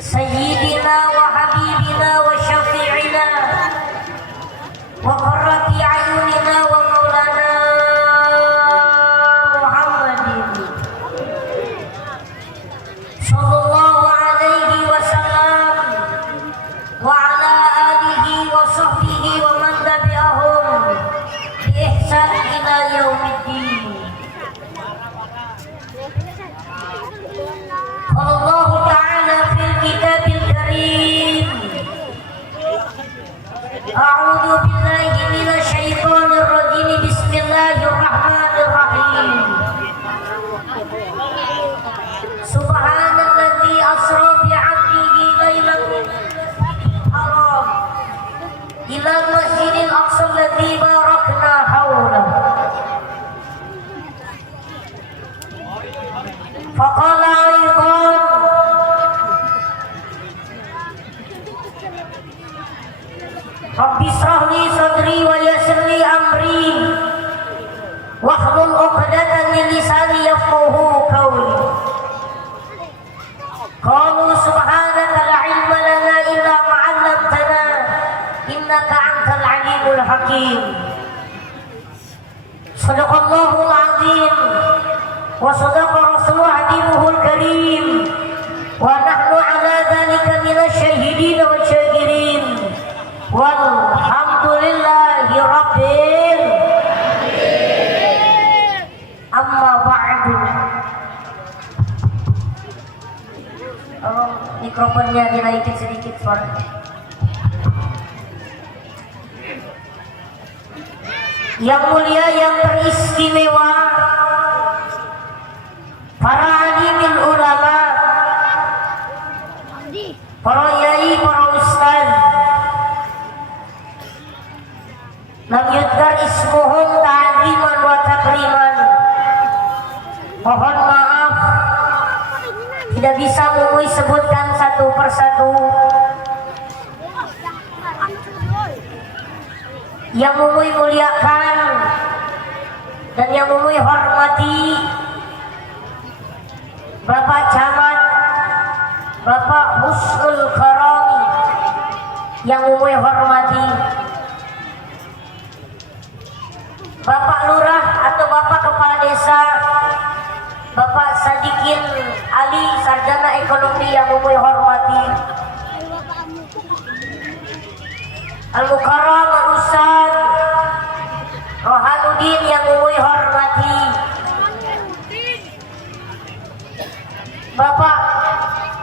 سيدنا وحبيبنا وشفيعنا وقرة أعيننا ومولانا محمد صلى الله عليه وسلم وعلى آله وصحبه ومن تبعهم بإحسان إلى يوم الدين. الله تعالى في الكتاب الكريم أعوذ بالله من الشيطان الرجيم بسم الله الرحمن الرحيم سبحان الذي أسرى بعبده ليلا من المسجد الحرام إلى المسجد الأقصى الذي باركنا حوله فقال أيضا رب اشرح لي صدري ويسر لي أمري واحلل عقدة من لساني يفقهوا قولي قالوا سبحانك لا علم لنا إلا ما علمتنا إنك أنت العليم الحكيم صدق الله العظيم وصدق رسول حبيبه الكريم ونحن على ذلك من الشاهدين والشاكرين والحمد لله رب أما بعد. Mikrofonnya dinaikin sedikit suaranya. Yang mulia, yang teristimewa, para alimil ulama, para yai, para ustaz, lam yudhkar ismuhum ta'ziman wa takriman. Mohon maaf tidak bisa Mumui sebutkan satu persatu. Yang Mumui muliakan dan yang Mumui hormati Bapak Camat, Bapak Husnul Karami, yang Mumui hormati Bapak Lurah atau Bapak Kepala Desa, Bapak Sadikin Ali, Sarjana Ekonomi, yang Mumui hormati Al-Mukarram Ustaz Rohanuddin, yang Mumui hormati Bapak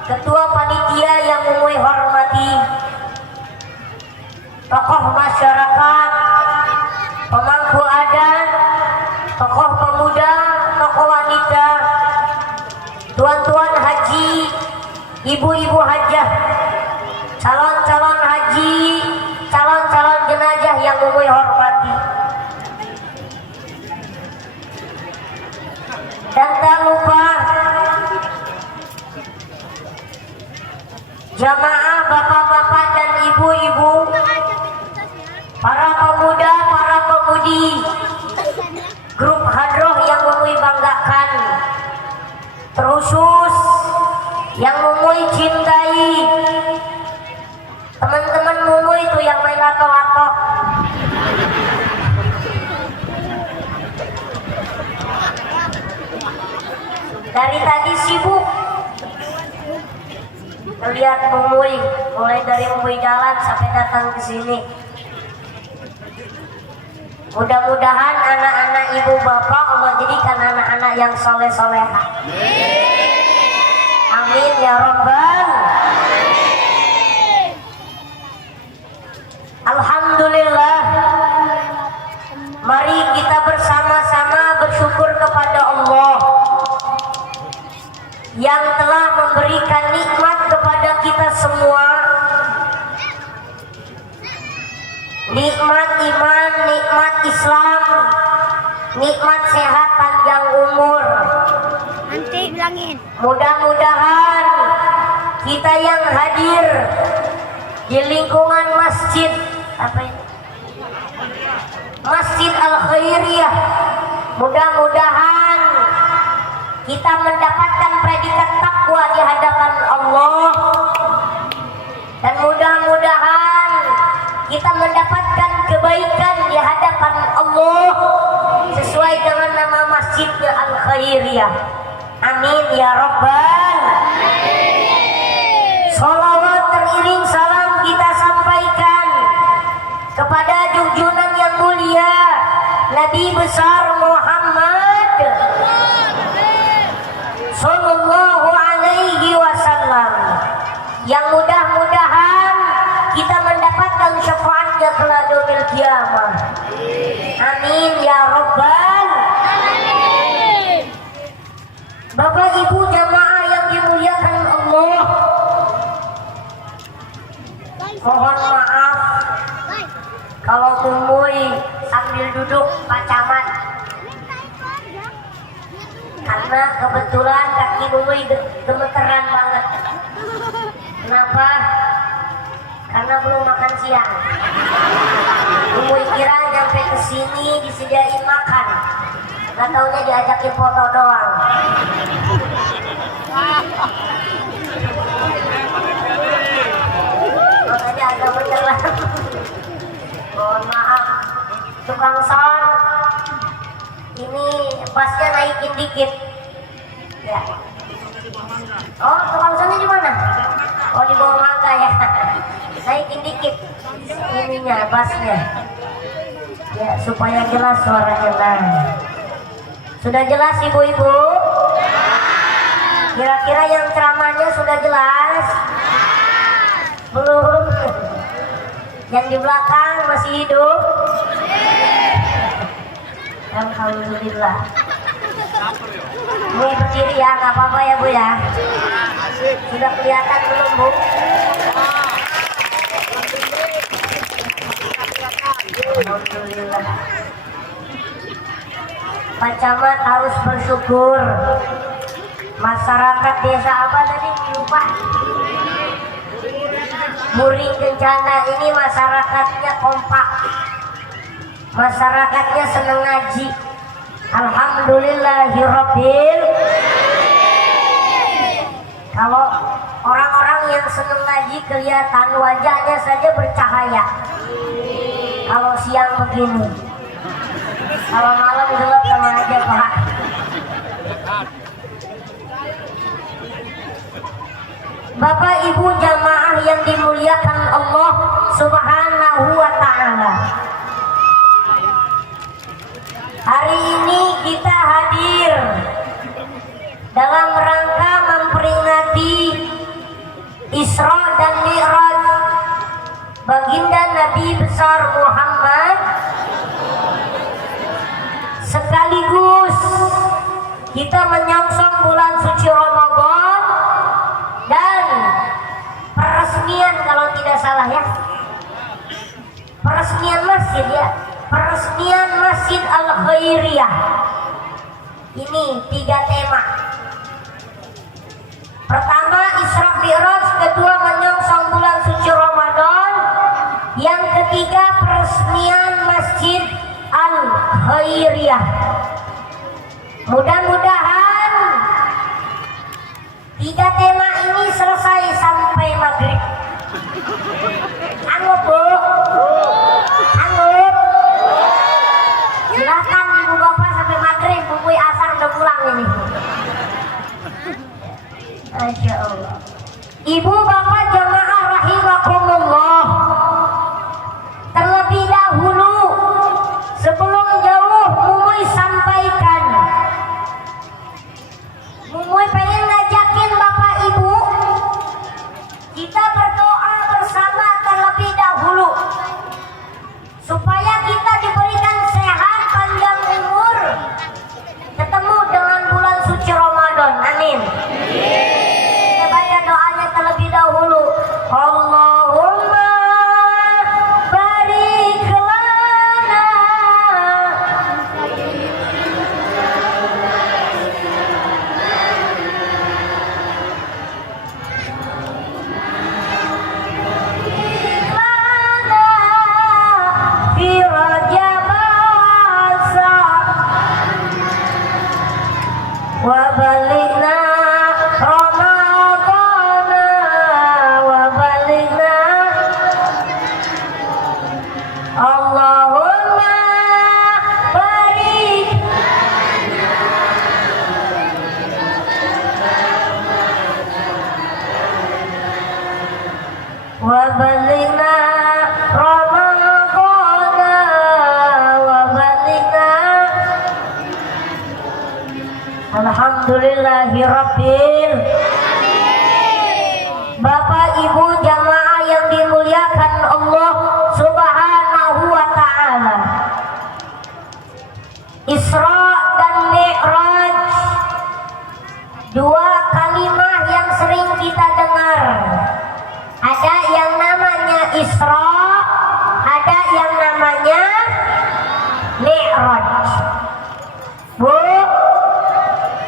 Ketua Panitia, yang Mumui hormati tokoh masyarakat, pemangku adat, tokoh pemuda, tokoh wanita, tuan-tuan haji, ibu-ibu hajah, calon-calon haji, calon-calon jenazah, yang Mumui hormati. Dan tak lupa jamaah bapak-bapak dan ibu-ibu, para pemuda, para pemudi, grup hadroh yang Mumui banggakan, terusus yang Mumui cintai, teman-teman Mumui itu yang main lato-lato, dari tadi sibuk melihat Mumui, mulai dari Mumui jalan sampai datang ke sini. Mudah-mudahan anak-anak ibu bapak Allah jadikan anak-anak yang soleh-soleha. Amin ya Rabbal. Alhamdulillah. Mari kita bersama-sama bersyukur kepada Allah yang telah memberikan nikmat kepada kita semua, nikmat iman, nikmat Islam, nikmat sehat panjang umur. Nanti bilangin. Mudah-mudahan kita yang hadir di lingkungan masjid apa ini? Masjid Al-Khairiyah, mudah-mudahan kita mendapatkan predikat takwa di hadapan Allah kebaikan di hadapan Allah sesuai dengan nama masjidnya Al-Khairiyah. Amin ya Rabbal. Salawat teriring salam kita sampaikan kepada junjungan yang mulia Nabi besar Muhammad Sallallahu alaihi wasallam, yang mudah-mudahan kita mendapatkan syafaatnya kelak yaumil qiyamah. Amin ya Rabbal. Bapak Ibu jamaah yang dimuliakan Allah, mohon maaf kalau Umuy sambil duduk Pak Camat, karena kebetulan kaki Umuy gemeteran banget. Kenapa? Karena belum makan siang. Umuy kira nyampe kesini disediain makan, nggak taunya diajakin foto doang. Makanya agak menjelang. Mohon maaf, tukang sound, ini bassnya naikin dikit. Ya. Oh, tukang soundnya di mana? Oh, di bawah mangga ya. Naikin dikit ininya, bassnya. Ya, supaya jelas suaranya. Nah, sudah jelas ibu-ibu? Kira-kira yang ceramahnya sudah jelas? Belum? Yang di belakang masih hidup? Alhamdulillah. Bu berdiri ya, nggak apa-apa ya Bu ya. Sudah kelihatan belum Bu? Alhamdulillah. Pak Camat harus bersyukur. Masyarakat desa apa tadi lupa? Muring Kencana ini masyarakatnya kompak, masyarakatnya senang ngaji. Alhamdulillahirabbil. Kalau orang-orang yang senang ngaji kelihatan wajahnya saja bercahaya. Kalau siang begini, kalau malam gelap sama aja Pak. Bapak Ibu jamaah yang dimuliakan Allah Subhanahu wa ta'ala, hari ini kita hadir dalam rangka memperingati Isra dan Mi'raj baginda Nabi besar Muhammad, sekaligus kita menyongsong bulan suci Ramadan dan peresmian, kalau tidak salah ya, peresmian masjid ya, peresmian Masjid Al-Khairiyah. Ini 3 tema. Pertama Isra Mi'raj, kedua menyongsong bulan suci Ramadan, yang ketiga peresmian Masjid Al-Khairiyah. Mudah-mudahan 3 tema ini selesai sampai maghrib. Anggap Bu, anggap. Silakan ibu bapak sampai maghrib, bubui asar udah pulang ini. Masya Allah. Ibu bapak jamaah rahimakumullah, terlebih dahulu sebelum jauh Mumuy sampaikan, Mumuy pengen ngajakin bapak ibu kita berdoa bersama terlebih dahulu supaya kita diberikan sehat, panjang umur, ketemu dengan bulan suci Ramadan. Amin. Kita baca doanya terlebih dahulu. Allahumma barik lana fi Rajab wa balighna Ramadan wa balighna Allah Alhamdulillahirabbil. Bapak Ibu jamaah yang dimuliakan Allah Subhanahu wa taala. Isra dan Mi'raj, dua kalimah yang sering kita dengar. Ada yang namanya Isra, ada yang namanya Mi'raj. Bu,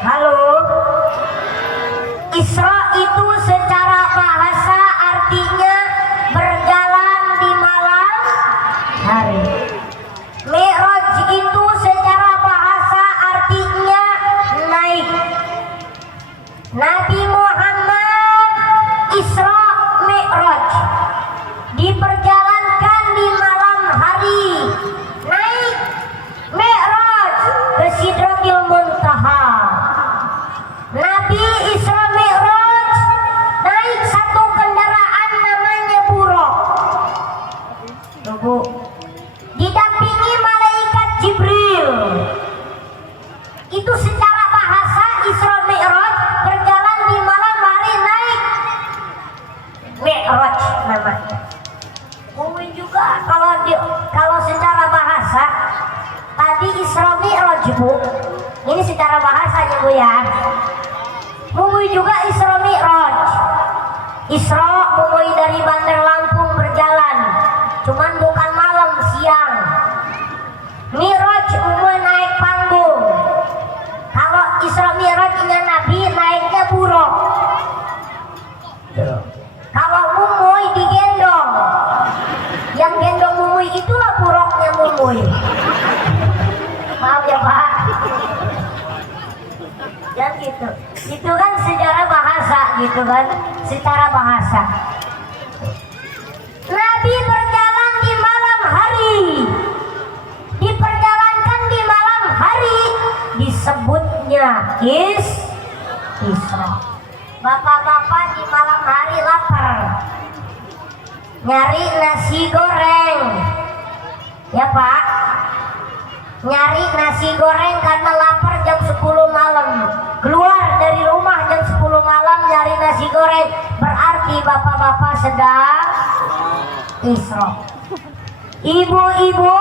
halo. Isra itu secara bahasa artinya berjalan di malam hari. Mi'raj itu secara bahasa artinya naik. Nabi Muhammad Isra Mi'raj diperjalankan di malam hari, naik Mi'raj ke Sidratil Muntaha. Nabi Isra Mi'raj naik satu kendaraan namanya buraq. Tunggu. Didampingi malaikat Jibril. Itu secara bahasa Isra Mi'raj berjalan di malam hari, naik Mi'raj namanya. Mungkin juga kalau secara bahasa tadi Isra Mi'raj, Bu. Ini secara bahasanya, Bu ya. Mungkin juga Isra Mi'raj. Isra mulai dari Bandar Lampung berjalan, cuman bukan malam, siang. Mi'raj umum naik panggung. Kalau Isra Mi'rajnya Nabi naiknya buraq. Kalau mumuy digendong, yang gendong mumuy itulah buraqnya mumuy. Maaf ya Pak. Dan gitu. Itu kan secara bahasa gitu kan, secara bahasa. Nabi berjalan di malam hari, diperjalankan di malam hari, disebutnya Isra. Bapak-bapak di malam hari lapar, nyari nasi goreng, ya Pak, nyari nasi goreng karena lapar jam 10 malam, keluar dari rumah jam 10 malam nyari nasi goreng, berarti bapak-bapak sedang Isra. Ibu-ibu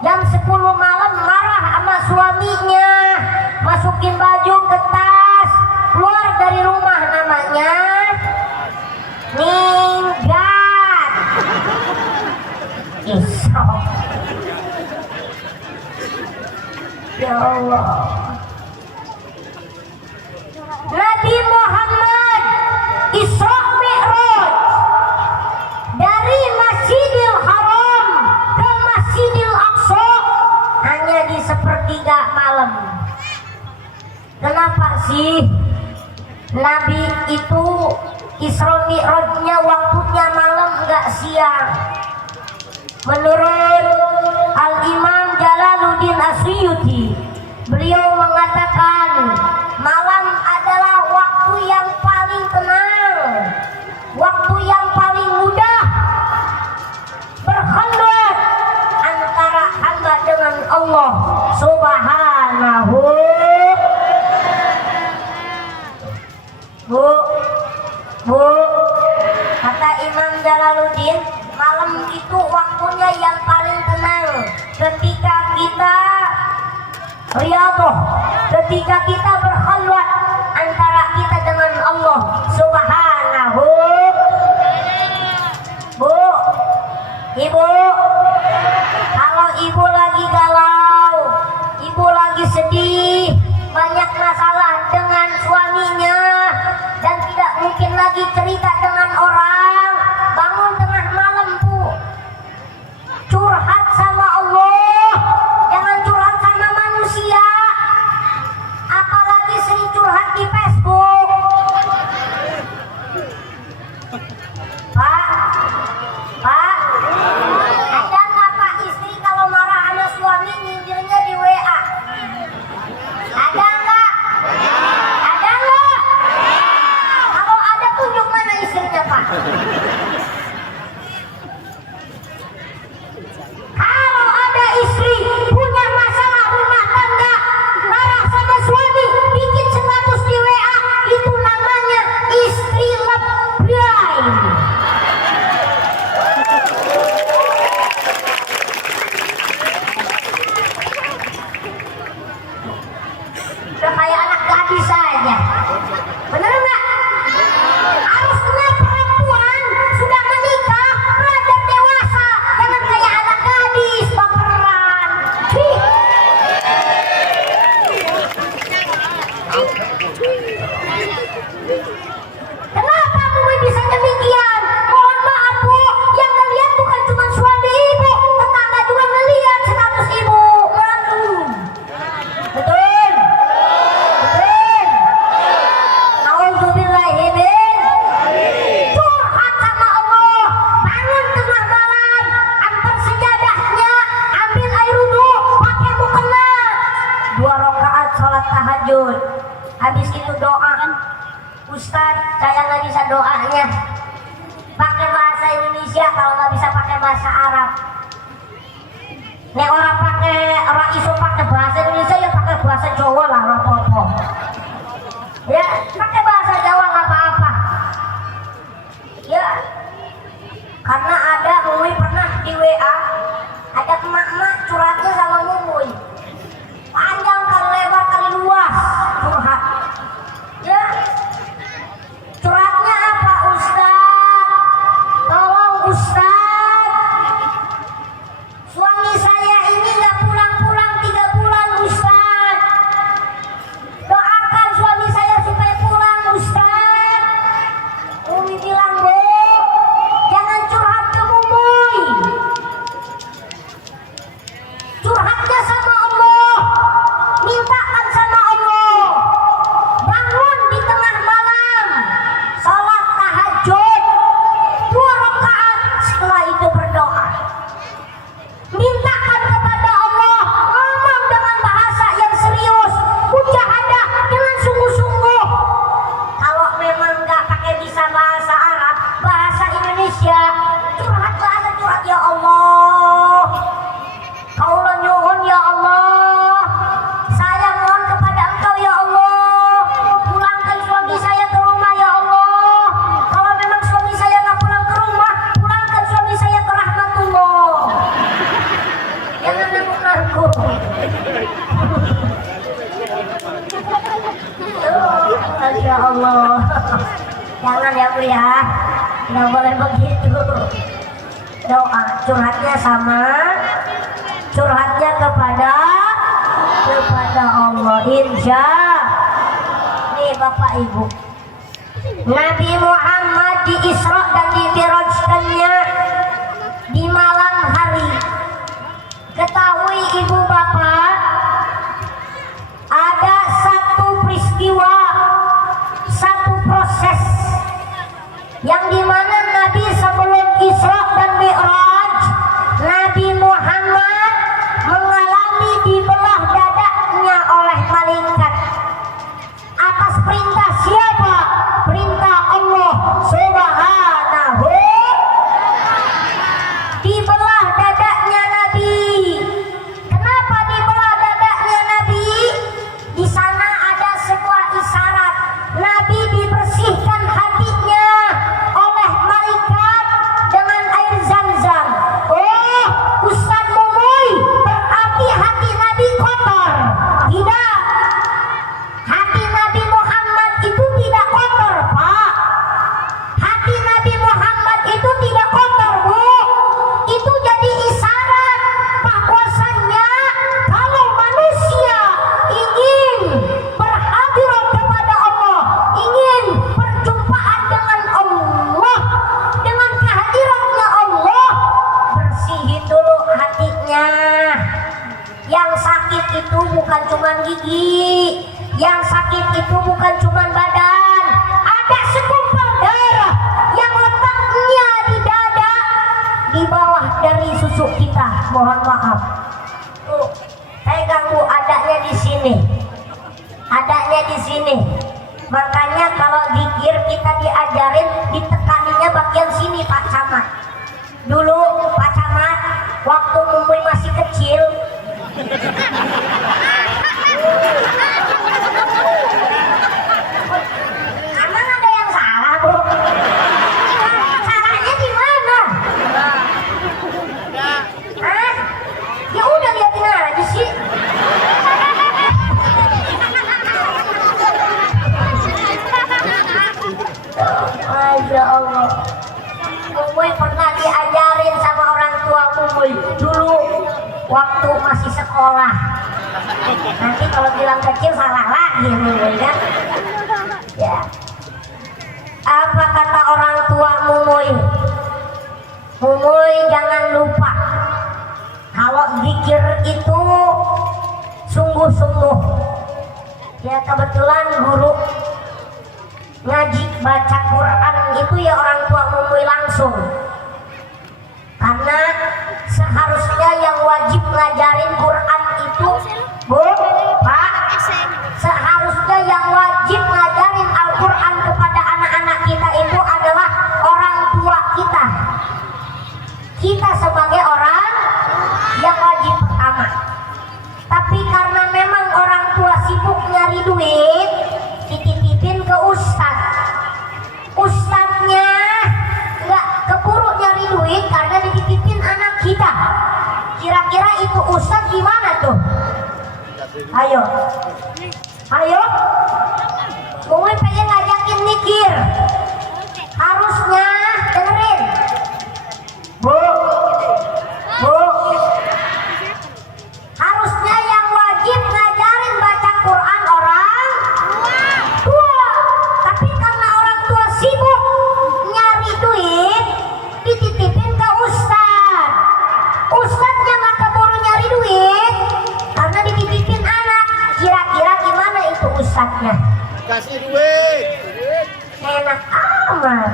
jam 10 malam marah sama suaminya, masukin baju ke tas, keluar dari rumah, namanya minggat. Isra. Ya Allah. Nabi Muhammad Isra Mi'raj dari Masjidil Haram ke Masjidil Aqsa hanya di sepertiga malam. Kenapa sih Nabi itu Isra Mi'rajnya waktunya malam, enggak siang? Menurut Al-Imam Jalaluddin Asyuyuti, beliau mengatakan malam adalah waktu yang paling tenang, waktu yang paling mudah berkhalwat antara hamba dengan Allah Subhanahu. Bu, kata Imam Jalaluddin, malam itu waktunya yang paling tenang ketika kita riyadhah, ketika kita berkhalwat antara kita dengan Allah Subhanahu. Bu, ibu, kalau ibu lagi galau, ibu lagi sedih, banyak masalah dengan suaminya dan tidak mungkin lagi cerita dengan orang, bangun tengah malam, Bu, curhat sama Allah, jangan curhat sama manusia, apalagi sering curhat di Facebook. Udah kayak anak gadis saja. Bener nggak? Harusnya perempuan sudah menikah, belajar dewasa, jangan kayak anak gadis baperan. Kenapa Bu bisa demikian? Mohon maaf Bu, yang ngeliat bukan cuma suami ibu, tetangga juga ngeliat status ibu. Betul? Betul? Nauzubillahimin. Curhat sama Allah, bangun tengah malam, angkat sejadahnya, ambil air wudu, pakai mukena, 2 rakaat sholat tahajud. Habis itu doa. Ustaz, saya nggak bisa doanya. Pakai bahasa Indonesia kalau nggak bisa pakai bahasa Arab. Nek orang iso pakai bahasa Indonesia ya pakai bahasa Jawa lah, nggak apa-apa. Ya, pakai bahasa Jawa nggak apa-apa. Ya, karena ada Mui pernah di WA, ada emak-emak curhatnya sama Mui. Panjang kali lebar kali luas curhat. Ya, curhatnya apa Ustaz? Tolong Ustaz, suami saya ini nggak pulang-pulang 3 bulan Ustaz. Doakan suami saya supaya pulang Ustaz. Umi bilang, Bu, jangan curhat ke Mumui. Curhatnya sama Allah, mintakan sama Allah. Bangun di tengah malam, sholat tahajud 2 rakaat, setelah itu berdoa. Mintakan kepada Allah, ngomong dengan bahasa yang serius, mujahadah dengan sungguh-sungguh. Kalau memang nggak pakai bisa bahasa Arab, bahasa Indonesia, curhat ya Allah. Kaulah nyuhun ya Allah, saya mohon kepada Engkau ya Allah, pulangkan suami saya ke rumah ya Allah. Kalau memang suami saya nggak pulang ke rumah, pulangkan suami saya ke rahmatullah. Jangan nanggung-nanggung. Masya Allah. Jangan ya Bu ya, nggak boleh begitu. Doa curhatnya sama, curhatnya kepada Allah. Insya nih Bapak Ibu, Nabi Muhammad di Isra dan di Mi'rajkannya di malam hari. Ketahui Ibu Bapak, ada satu peristiwa, satu proses yang dimana Nabi sebelum Isra dan Mi'raj, Nabi Muhammad mengalami dibelah dadanya oleh malaikat. Atas perintah siapa? Perintah Allah Subhanahu. Dibelah dadanya Nabi. Kenapa dibelah dadanya Nabi? Di sana ada sebuah isyarat. Nabi dibersihkan hatinya oleh malaikat dengan air Zam-Zam. Oh, Ustaz Mumui, berarti hati Nabi kotor? Tidak. Hati Nabi Muhammad itu tidak kotor, Pak. Hati Nabi Muhammad itu tidak kotor, Bu. Itu jadi isyarat bahwasannya kalau manusia ingin berhadirat kepada Allah, ingin perjumpaan dengan Allah, dengan kehadiratnya Allah, bersihin dulu hatinya. Yang sakit itu bukan cuma gigi, yang sakit itu bukan cuma badan, ada segumpal darah yang letaknya di dada, di bawah dari susuk kita. Mohon maaf. Tuh, saya ganggu adanya di sini. Adanya di sini. Makanya kalau zikir kita diajarin ditekaninya bagian sini Pak Camat. Dulu Pak Camat waktu Mumui masih kecil, emang ada yang salah Bu? Salahnya di mana? Hah? Ya udah liatin aja sih. waktu masih sekolah. Nanti kalau bilang kecil salah lagi kan? Ya. Apa kata orang tua Mumuy? Mumuy jangan lupa kalau zikir itu sungguh-sungguh. Ya kebetulan guru ngaji baca Quran itu ya orang tua Mumuy langsung. Karena seharusnya yang wajib ngajarin Quran itu, Bu, Pak, seharusnya yang wajib ngajarin Al-Quran kepada anak-anak kita itu adalah orang tua kita. Kita sebagai orang yang wajib pertama. Tapi karena memang orang tua sibuk nyari duit, dititipin ke ustadz. Ustadznya nggak keburu nyari duit karena dititipin anak kita. Kira-kira itu ustadz gimana tuh? Ayo, ayo, Mumuy pengen ngajakin mikir. Harusnya dengerin, Bu, Bu. Harusnya yang wajib ngajarin baca Quran orang tua. Tapi karena orang tua sibuk nyari duit, dititipin ke ustadz. Ustadznya nggak keburu nyari duit karena dititipin anak. Kira-kira gimana itu ustadznya? Kasih duit. Enak amat.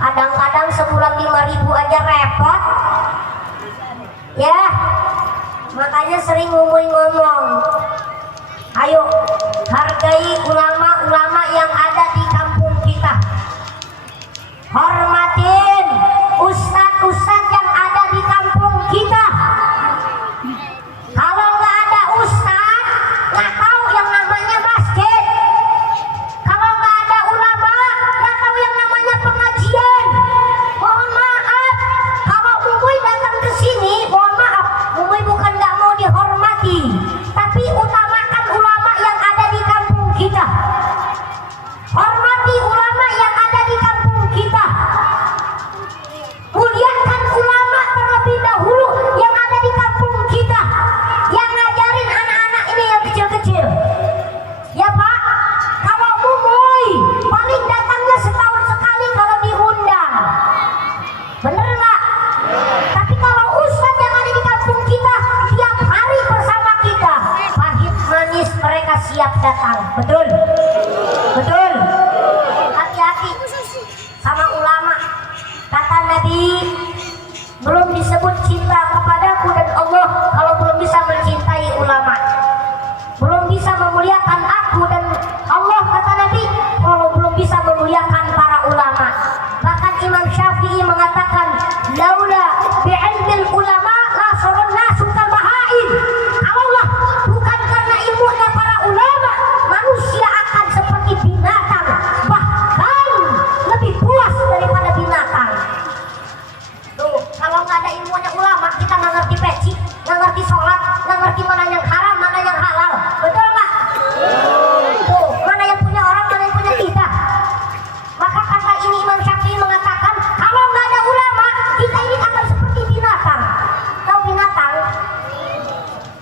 Kadang-kadang sebulan 5.000 aja repot. Ya, makanya sering Mumuy ngomong, ayo hargai ulama-ulama yang ada di kampung kita. Hormatin ustadz-ustadz yang ada di kampung kita. Kalau nggak ada ustadz, nggak tahu yang namanya masjid. Kalau nggak ada ulama, nggak tahu yang namanya pengajian. Mohon maaf, kalau Mumuy datang ke sini, mohon maaf, Mumuy bukan nggak mau dihormati, tapi utamakan ulama yang ada di kampung kita. Hormati ulama yang ada di kampung kita. Muliakan ulama terlebih dahulu yang ada di kampung kita, yang ngajarin anak-anak ini yang kecil-kecil. Ya Pak, kalau Mumuy paling datangnya setahun sekali kalau diundang. Bener nggak? Tapi kalau ustadz yang ada di kampung kita tiap hari bersama kita, pahit manis mereka siap datang. Betul? Betul? Hati-hati sama ulama. Kata Nabi, belum disebut cinta kepadaku dan Allah kalau belum bisa mencintai ulama. Belum bisa memuliakan aku dan Allah, kata Nabi, kalau belum bisa memuliakan para ulama. Bahkan Imam Syafi'i mengatakan, laula bi'ilmil ulama la sarunna sukal bahain. Kalaulah bukan karena ilmunya para ulama, manusia akan seperti binatang, bahkan lebih puas daripada binatang. Tuh, kalau nggak ada ilmunya ulama, kita nggak ngerti peci, nggak ngerti sholat, nggak ngerti mana yang haram, mana yang halal. Betul nggak? Tuh, mana yang punya orang, mana yang punya kita. Maka kata ini Imam Syafi'i mengatakan, kalau nggak ada ulama, kita ini akan seperti binatang. Tahu binatang?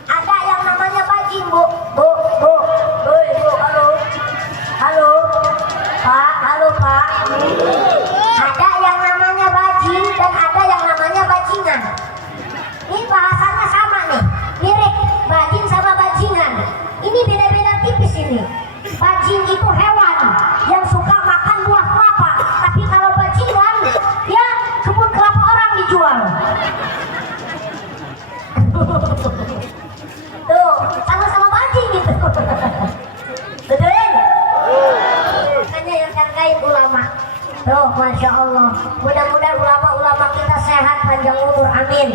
Ada yang namanya bajing, Bu. Bu, Bu, Bu, halo, halo, Pak, halo Pak. Ada yang namanya bajing dan ada yang namanya bajingan. Ini bahasanya sama nih, mirip bajing sama bajingan. Ini beda-beda tipis ini. Bajing itu hewan yang suka makan buah kelapa, tapi kalau bajingan, ya kebun kelapa orang dijual. Tuh, sama-sama bajing gitu. Betul? Makanya yang hargain ulama. Tuh, Masya Allah. Mudah-mudahan ulama-ulama kita sehat, panjang umur. Amin.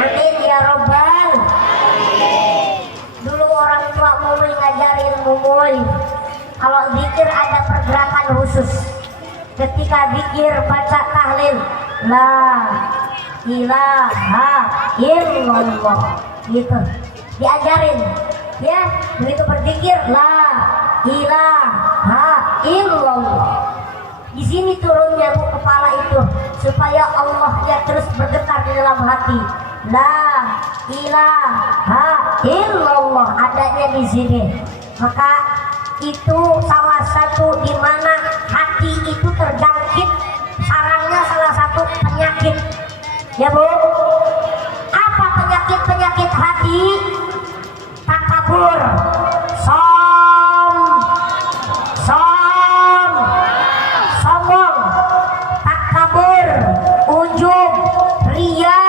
Amin ya Rabbal. Dulu orang tua Mumuy ngajarin Mumuy, kalau zikir ada pergerakan khusus. Ketika zikir baca tahlil, la ilaha illallah, gitu. Diajarin, ya. Begitu berzikir, la ilaha illallah. Di sini turunnya Bu kepala itu supaya Allah ya terus bergetar di dalam hati. la ilaha illallah adanya di sini. Maka itu salah satu di mana hati itu terjangkit sarangnya salah satu penyakit. Ya Bu, apa penyakit hati? Takabur, sombong, takabur, ujub, ria,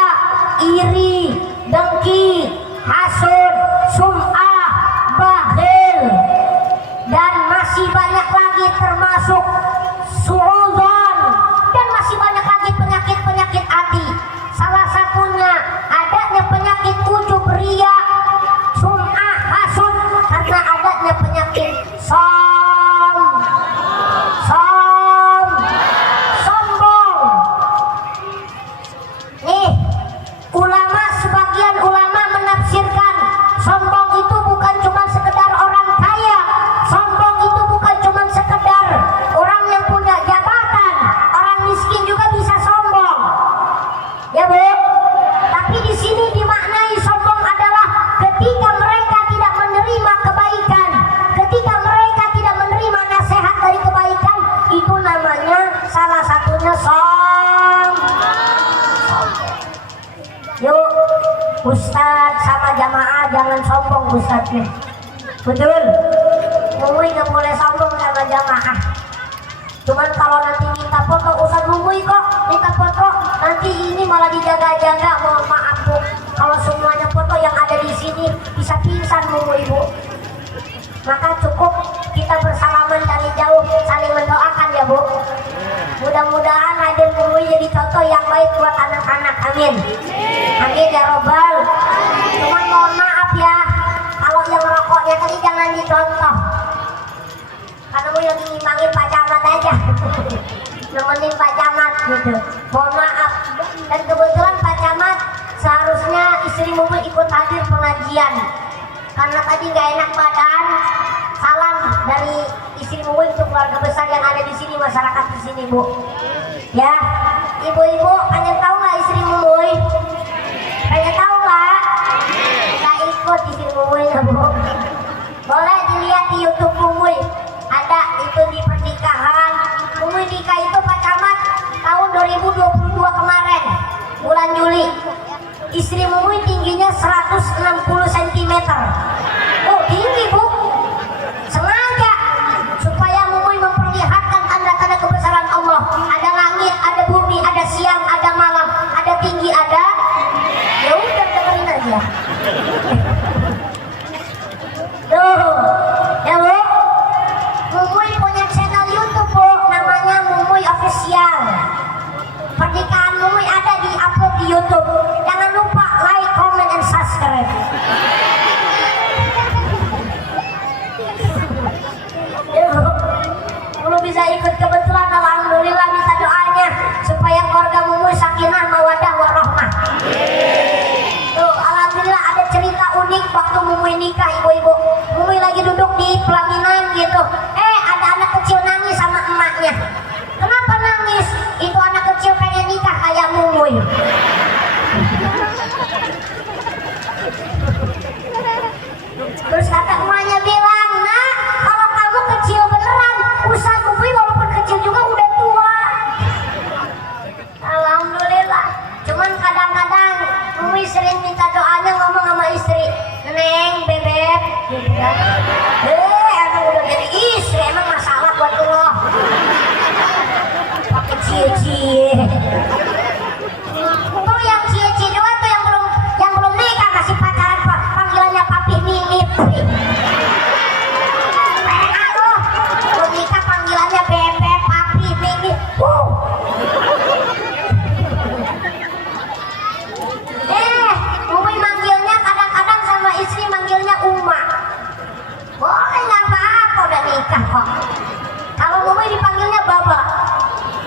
iri, dengki, hasud, sum'ah, bakhil, dan masih banyak lagi termasuk suudzon, dan masih banyak lagi penyakit hati. Salah satunya adanya penyakit ujub, ria, sum'ah, hasud, karena adanya penyakit sombong. Nih, sebagian ulama menafsirkan sombong itu bukan cuma sekedar orang kaya, sombong itu bukan cuma sekedar orang yang punya jabatan, orang miskin juga bisa sombong. Ya Bu, tapi di sini dimaknai sombong adalah ketika mereka tidak menerima kebaikan, ketika mereka tidak menerima nasihat dari kebaikan, itu namanya salah satunya Yuk, Ustadz sama jamaah jangan sombong Ustadznya. Betul? Mumui gak boleh sombong sama jamaah. Cuman kalau nanti minta foto, Ustadz Mumui kok minta foto, nanti ini malah dijaga-jaga. Mohon maaf Bu, kalau semuanya foto yang ada di sini bisa pingsan Mumui Bu. Maka cukup kita bersalaman dari jauh, saling mendoakan ya Bu. Mudah-mudahan hadir Mumui jadi contoh yang baik buat anak-anak. Amin. Amin ya robbal. Cuman mohon maaf ya, kalau yang rokoknya tadi jangan dicontoh. Karena Mumui lagi ngimangin Pak Camat aja. Nemenin Pak Camat gitu. Mohon maaf. Dan kebetulan Pak Camat seharusnya istri Mumui ikut hadir pengajian. Karena tadi gak enak badan. Salam dari istri Mumui untuk keluarga besar yang ada di sini, masyarakat di sini Bu. Ya, ibu-ibu pengen tahu nggak istri Mumui? Pengen tahu nggak? Nggak ikut istri Mumui ya Bu. Boleh dilihat di YouTube Mumui. Ada itu di pernikahan. Mumui nikah itu Pak Camat tahun 2022 kemarin, bulan Juli. Istri Mumui tingginya 160 cm. Oh tinggi Bu. Sengaja supaya Mumui memperlihatkan tanda-tanda kebesaran Allah. Ada langit, ada bumi, ada siang, ada malam, ada tinggi, ada. Ya udah dengerin aja. Tuh, ya Bu. Mumui punya channel YouTube Bu, namanya Mumui Official. Pernikahan Mumui ada di upload di YouTube. Jangan lupa like, comment, and subscribe. Belum bisa ikut kebetulan, alhamdulillah minta doanya supaya keluarga Mumui sakinah mawadah warahmah. Tuh, alhamdulillah ada cerita unik waktu Mumui nikah ibu-ibu. Mumui lagi duduk di pelaminan gitu. Ada anak kecil nangis sama emaknya. Kenapa nangis? Itu anak kecil pengen nikah kayak Mumui. Terus kata emaknya bilang, "Nak, kalau kamu kecil beneran, Ustadz Mumui walaupun kecil juga udah tua." Alhamdulillah. Cuman kadang-kadang Mumui sering minta doanya, ngomong sama istri, "Neng, bebek," gitu kan. Emang udah jadi istri, emang masalah buat Allah. Pakai cie-cie. Tuh yang cie-cie juga tuh yang belum nikah masih pacaran, panggilannya papi mimip. Belum nikah panggilannya bebek, papi mimip. Mumui manggilnya kadang-kadang sama istri manggilnya Uma. Boleh nggak apa-apa, udah nikah kok. Kalau Mumui dipanggilnya Baba,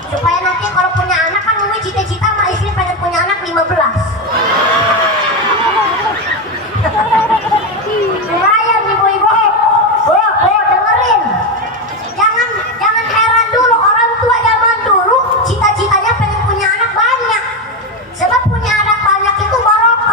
supaya nanti kalau punya anak kan Mumui cita-cita sama istri pengen punya anak 15. Lumayan ibu-ibu. Bu, dengerin. Jangan heran dulu, orang tua zaman dulu cita-citanya pengen punya anak banyak. Sebab punya anak banyak itu barokah.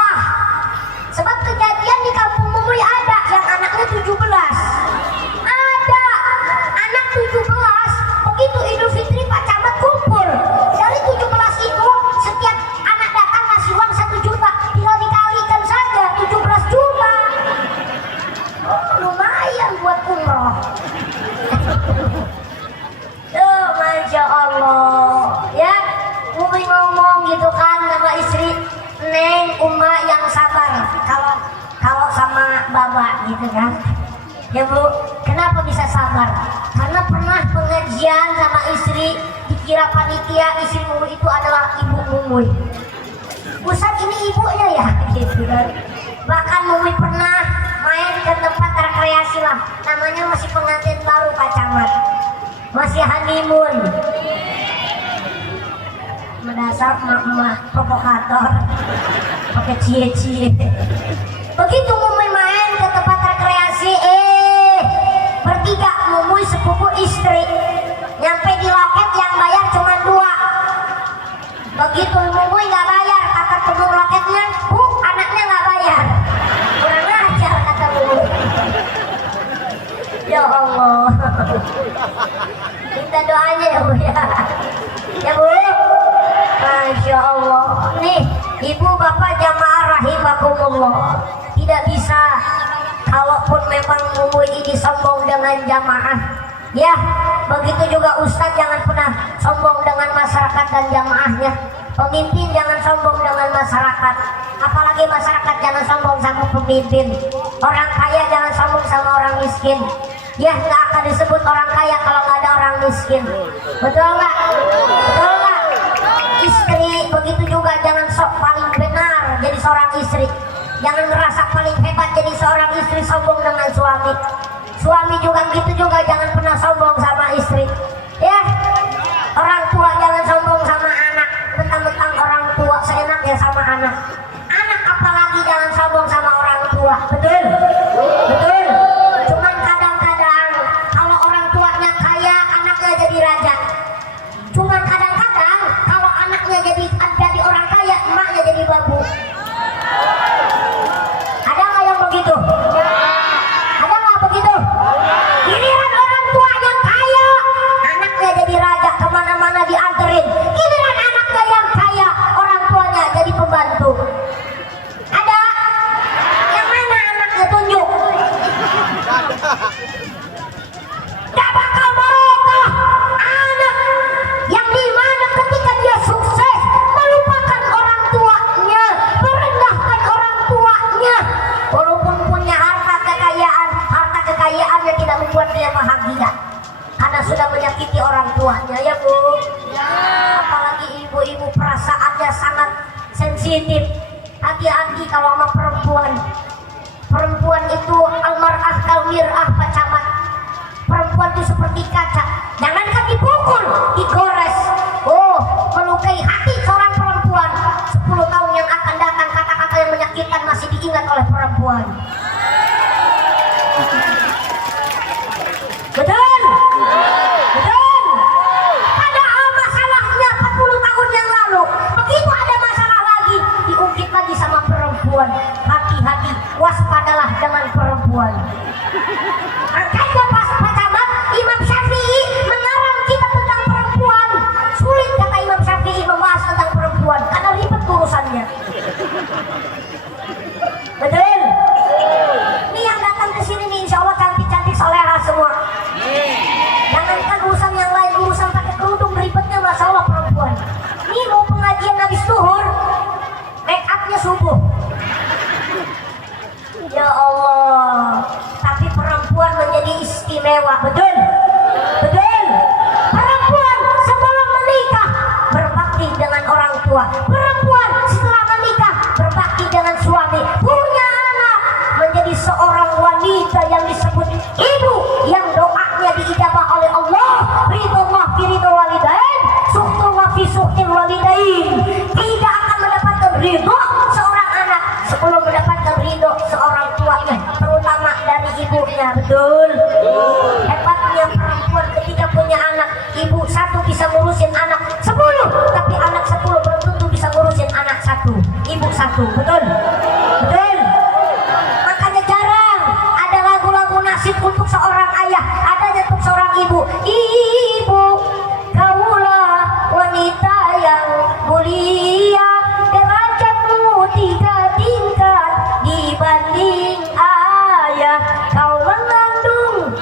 umroh. Tuh, Masya Allah. Ya, Umi ngomong gitu kan sama istri, Neng, Uma yang sabar. Kalau sama Bapak gitu kan. Ya Bu, kenapa bisa sabar? Karena pernah pengajian sama istri, dikira panitia istri Mumu itu adalah ibu Mumuy. Ustaz ini ibunya ya, gitu kan. Bahkan Mumuy pernah main ke tempat rekreasi lah, namanya masih pengantin baru Pak Camat, masih honeymoon. Mendasar emak-emak provokator, pakai cie-cie. Begitu Mumuy main ke tempat rekreasi, bertiga Mumuy sepupu istri, nyampe di loket yang bayar cuma 2. Begitu Mumuy nggak bayar, kata penuh loketnya, Bu, anaknya nggak bayar. Kurang ajar kata Mumuy. Ya Allah, minta doanya ya Bu ya. Ya Bu, Masya Allah. Nih, Ibu Bapak jamaah rahimakumullah, tidak bisa kalaupun memang Mumuy ini sombong dengan jamaah. Ya, begitu juga Ustadz jangan pernah sombong dengan masyarakat dan jamaahnya. Pemimpin jangan sombong dengan masyarakat, apalagi masyarakat jangan sombong sama pemimpin. Orang kaya jangan sombong sama orang miskin. Ya, nggak akan disebut orang kaya kalau nggak ada orang miskin. Betul nggak? Betul nggak? Istri begitu juga, jangan sok paling benar jadi seorang istri. Jangan merasa paling hebat jadi seorang istri, sombong dengan suami. Suami juga gitu juga, jangan pernah sombong sama istri. Ya, orang tua jangan sombong sama anak, mentang-mentang orang tua seenaknya sama anak. Anak apalagi jangan sombong sama orang tua. Betul? Betul. Cuman kadang-kadang kalau orang tuanya kaya, anaknya jadi raja. Cuman kadang-kadang kalau anaknya jadi orang kaya, emaknya jadi babu. Ada nggak yang begitu? Ada nggak begitu? Giliran orang tua yang kaya, anaknya jadi raja, kemana-mana dianterin. Giliran anaknya yang kaya, orang tuanya jadi pembantu. Ada? Yang mana anaknya, tunjuk? Gak bakal barokah anak yang dimana ketika dia sukses melupakan orang tuanya, merendahkan orang tuanya. Walaupun punya harta kekayaannya tidak membuat dia bahagia karena sudah menyakiti orang tuanya. Ya Bu, ya. Apalagi ibu-ibu perasaannya sangat sensitif. Hati-hati kalau sama perempuan. Perempuan itu almarah kalmirah Pak Camat. Perempuan itu seperti kaca, jangankan dipukul, digores. Oh, melukai hati seorang perempuan. 10 tahun yang akan datang kata-kata yang menyakitkan masih diingat oleh perempuan. Betul? Betul? Padahal masalahnya 40 tahun yang lalu, begitu ada masalah lagi, diungkit lagi sama perempuan. Hati-hati, waspadalah dengan perempuan. Makanya pas Pak Camat, Imam Syafi'i mengarang kitab tentang perempuan. Sulit kata Imam Syafi'i membahas tentang perempuan karena ribet urusannya. Betul? Ini yang datang ke sini nih, insya Allah cantik-cantik soleha semua. Jangankan urusan yang lain, urusan pakai kerudung ribetnya masalah perempuan. Ini mau pengajian habis zuhur, make upnya subuh. Ya Allah, tapi perempuan menjadi istimewa. Betul? Betul? Perempuan sebelum menikah berbakti dengan orang tua. Perempuan setelah menikah berbakti dengan suami. Punya anak menjadi seorang wanita yang disebut ibu, yang doanya diijabah oleh Allah. Ridullah fi ridul walidain, suhtullah fi suhtil walidain. Tidak akan mendapatkan ridho seorang anak sebelum mendapatkan ridho seorang tuanya, terutama dari ibunya. Betul? Hebatnya perempuan ketika punya anak, ibu satu bisa ngurusin anak 10, tapi anak 10 belum tentu bisa ngurusin anak satu, ibu satu. Betul? Betul? Makanya jarang ada lagu-lagu nasib untuk seorang ayah, adanya untuk seorang ibu. Ibu, kaulah wanita yang mulia, derajatmu 3 tingkat dibanding ayah. Kau mengandung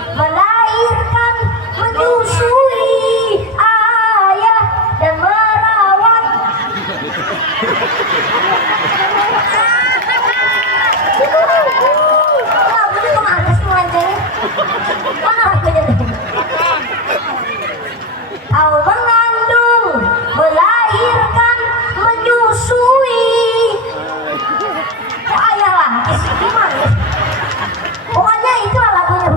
Mana lagunya tuh? Kau mengandung, melahirkan, menyusui. Oh ayalah, gimana? Pokoknya itu lagunya.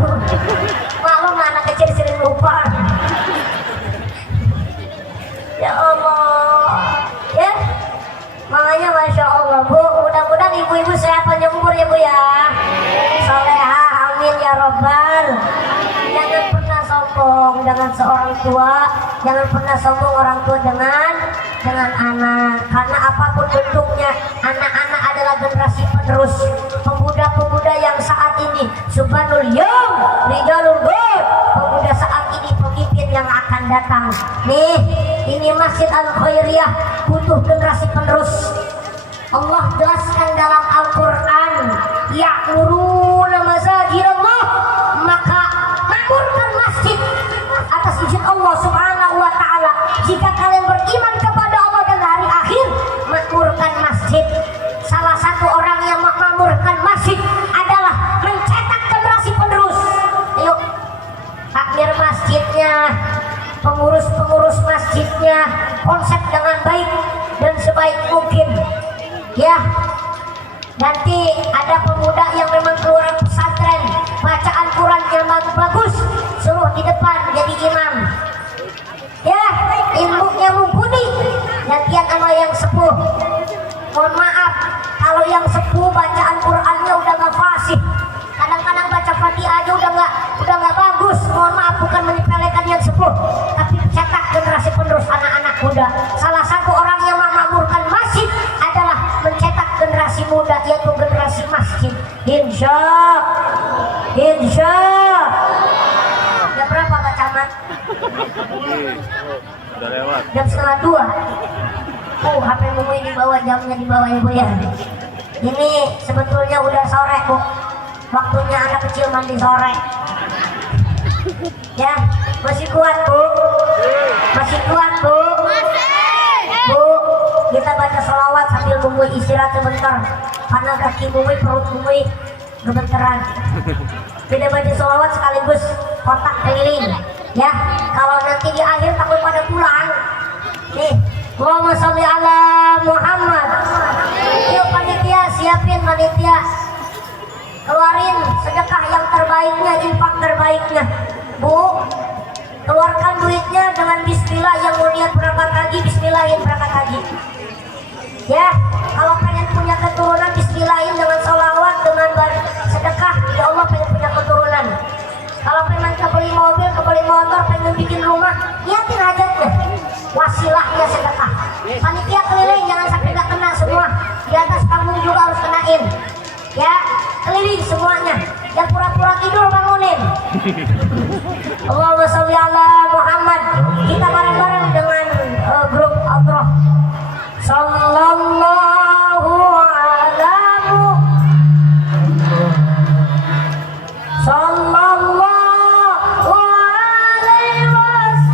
Maklum anak kecil sering lupa. Ya Allah, ya. Makanya Masya Allah Bu, mudah-mudahan ibu-ibu sehat panjang umur ya Bu ya. Soleha, amin ya Robbal. Jangan pernah sombong dengan seorang tua, jangan pernah sombong orang tua dengan anak. Karena apapun bentuknya, anak-anak adalah generasi penerus, pemuda-pemuda yang saat ini subhanul yom, rijalul ghor, pemuda saat ini pemimpin yang akan datang. Nih, ini Masjid Al-Khairiyah butuh generasi penerus. Allah jelaskan dalam Al-Quran, ya'muruna masajidallah, maka makmurkan masjid atas izin Allah Subhanahu wa ta'ala. Jika kalian beriman kepada Allah dan hari akhir, makmurkan masjid. Salah satu orang yang makmurkan masjid adalah mencetak generasi penerus. Ayo, takmir masjidnya, pengurus-pengurus masjidnya konsep dengan baik dan sebaik mungkin. Ya, nanti ada pemuda yang memang keluar pesantren, bacaan Quran yang bagus, suruh di depan jadi imam. Ya, ilmunya mumpuni, gantian sama yang sepuh. Mohon maaf, kalau yang sepuh bacaan Qurannya udah nggak fasih, kadang-kadang baca Fatihah aja udah nggak bagus. Mohon maaf, bukan menyepelekan yang sepuh, tapi cetak generasi penerus anak-anak muda. Salah satu orang yang memakmurkan masjid adalah mencetak generasi muda, yaitu generasi masjid. Insya jam berapa Pak Camat? Udah lewat. Jam 1:30. HP Mumui dibawa, jamnya dibawa Ibu ya. Ini sebetulnya udah sore Bu, waktunya anak kecil mandi sore. Ya, masih kuat Bu? Masih kuat Bu? Bu, kita baca sholawat sambil Mumui istirahat sebentar, karena kaki Mumui, perut Mumui gemeteran. Kita baca sholawat sekaligus kotak keliling. Ya, kalau nanti di akhir takut pada pulang. Nih, Allahumma sholli ala Muhammad. Yuk panitia, siapin panitia, keluarin sedekah yang terbaiknya, infak terbaiknya. Bu, keluarkan duitnya dengan bismillah. Yang mau niat berangkat haji, bismillahin berangkat haji. Ya, kalau pengen punya keturunan, bismillahin dengan sholawat, dengan sedekah. Ya Allah, pengen punya keturunan. Kalau pengen kebeli mobil, kebeli motor, pengen bikin rumah, niatin hajatnya, wasilahnya sedekah. Panitia keliling, jangan sampai gak kena semua. Di atas panggung juga harus kenain. Ya, keliling semuanya. Yang pura-pura tidur bangunin. Allahumma sholli ala Muhammad. Kita bareng-bareng dengan grup Adroh. Sallallahu alaihi sallallahu alaihi wasallam.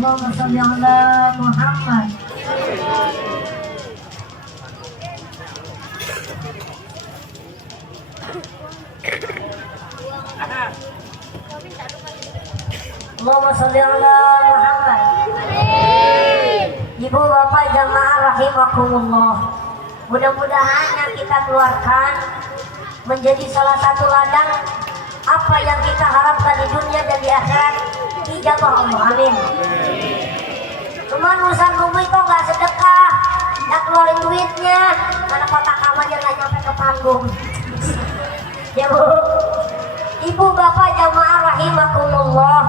Allahumma sholli ala Muhammad. Allahumma sholli ala Muhammad. Ibu bapak jamaah rahimakumullah, mudah-mudahan yang kita keluarkan menjadi salah satu ladang apa yang kita harapkan di dunia dan di akhirat. Ijabah Allah, amin. Cuman urusan bumi kok nggak sedekah, nggak keluarin duitnya, mana kotak aja nggak nyampe ke panggung. Ya bu, ibu bapak jamaah rahimakumullah.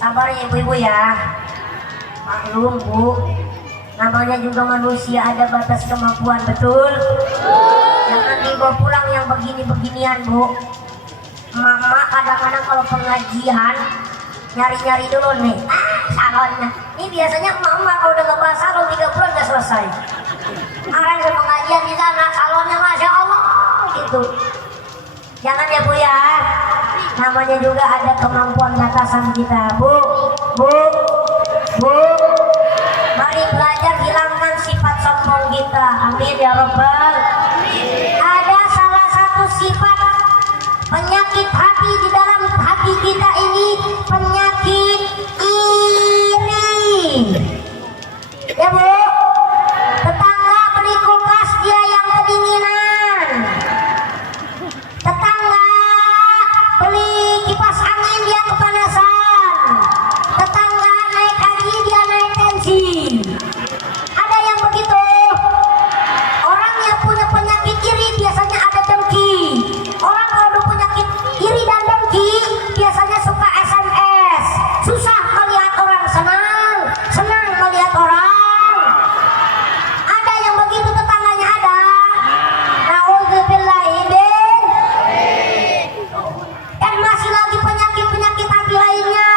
Sabar ya ibu-ibu ya, maklum bu, namanya juga manusia ada batas kemampuan, betul? Jangan dibawa pulang yang begini-beginian bu. Emak-emak kadang-kadang kalau pengajian nyari-nyari dulu nih, salonnya. Ini biasanya emak-emak kalau udah ngebahas salon 3 bulan udah selesai. Kemarin saya pengajian di sana, salonnya masya Allah gitu. Jangan ya bu ya, namanya juga ada kemampuan batasan kita bu. Mari belajar hilangkan sifat sombong kita, amin ya robbal. Ada salah satu sifat penyakit hati di dalam hati kita ini, penyakit iri. Ya bu, tetangga beli kulkas dia yang kedinginan, tetangga beli kipas angin dia kepanasan, tetangga naik haji dia naik tensi. Ada yang begitu. Orang yang punya penyakit iri biasanya ada dengki. Orang kalau ada penyakit iri dan dengki biasanya suka SMS, susah melihat orang senang, senang melihat orang. Ada yang begitu tetangganya ada. Nauzubillahimin. Dan masih lagi penyakit-penyakit hati lainnya.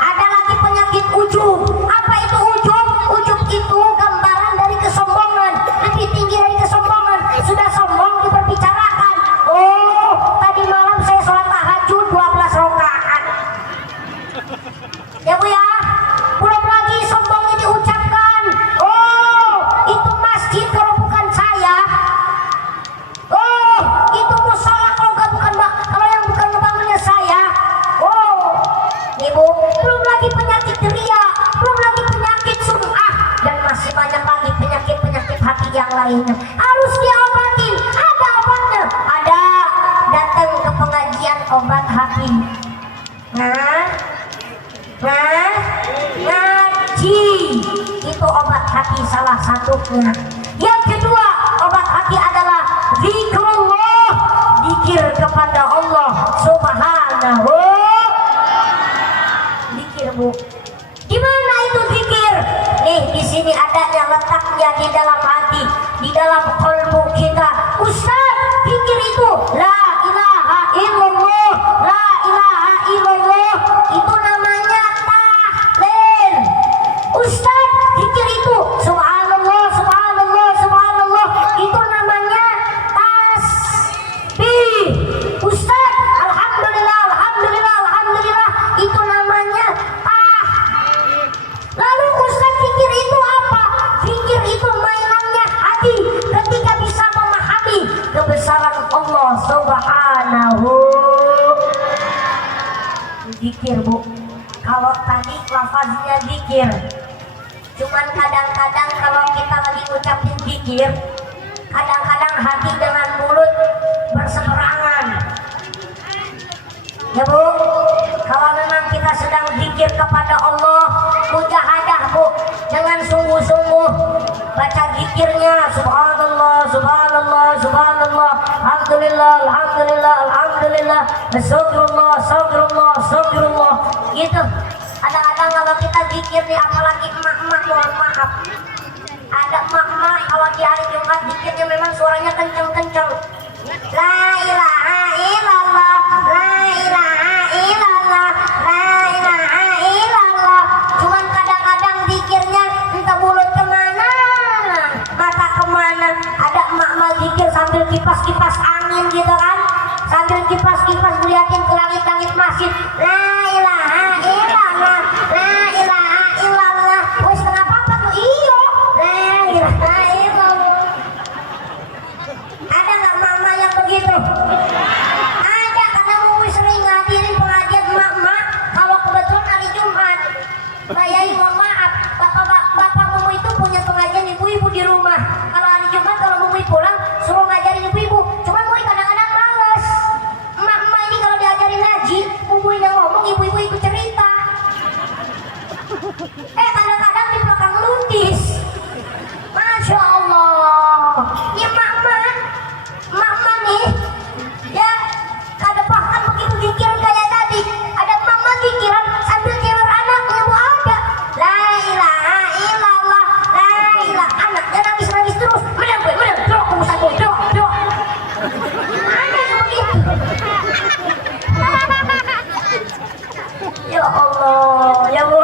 Ada lagi penyakit ujub. Apa itu ujub? Ujub itu gambaran dari kesombongan. Lebih tinggi dari kesombongan. Sudah sombong diperbicarakan. Oh, tadi malam saya sholat tahajud 12 rakaat. Ya bu ya, belum lagi sombongnya diucapkan. Oh, itu masjid kalau bukan saya. Oh, itu musola kalau yang bukan ngebangunnya saya. Oh, ibu, belum lagi penyakit ria, belum lagi penyakit sum'ah, dan masih banyak lagi penyakit-penyakit hati yang lainnya. Harus diobatin, ada obatnya. Ada, datang ke pengajian obat hati. Ngaji itu obat hati salah satunya. Yang kedua, obat hati adalah zikrullah, zikir kepada Allah Subhanahu. Zikir bu, gimana itu zikir? Nih di sini adanya letaknya di dalam hati, di dalam kalbu kita. Ustaz, zikir itu la ilaha illallah, la ilaha illallah, itu namanya tahlil. Ustaz, zikir itu subhanallah, subhanallah, subhanallah, itu namanya tasbih. Ustaz, Zikir bu. Kalau tadi lafaznya zikir. Cuman kadang-kadang kalau kita lagi ngucapin zikir, kadang-kadang hati dengan mulut berseberangan. Ya bu, kalau memang kita sedang zikir kepada Allah, mujahadah bu, dengan sungguh-sungguh baca zikirnya, subhanallah, subhanallah, subhanallah, alhamdulillah, alhamdulillah, alhamdulillah, astagfirullah, astagfirullah, astagfirullah, gitu. Kadang-kadang kalau kita zikir nih, apalagi emak-emak, mohon maaf, ada emak-emak kalau di hari Jumat zikirnya memang suaranya kenceng-kenceng. La ilaha illallah, la ilaha illallah, la ilaha illallah. Cuman kadang-kadang zikirnya entah mulut kemana, mata kemana. Ada emak-emak zikir sambil kipas-kipas angin gitu kan, sambil kipas-kipas ngeliatin ke langit-langit masjid. La ilaha illallah, la ilaha illallah. Wes kenapa tuh? Iyo, la ilaha illallah. Ada nggak mama yang begitu? Ada, karena Mumu sering ngadirin pengajian emak-emak kalau kebetulan hari Jumat. Mbak Yai mohon maaf, bapak Mumu itu punya pengajian ibu-ibu di rumah. Kalau hari Jumat kalau Mumu pulang suruh ngajarin ibu-ibu. Cuman Mumu kadang-kadang males. Emak-emak ini kalau diajarin ngaji, Mumu yang ngomong, ibu-ibu ikut cerita. Kadang-kadang di belakang luntis. Masya Allah. Ya mama nih, ya kada bahkan begitu pikiran kayak tadi. Ada mama pikiran sambil tidur anaknya bu ada. La ilaha illallah, la ilaha. Anaknya nangis terus. Menang, dok, kamu dok. Ada yang begitu. Ya Allah, ya bu.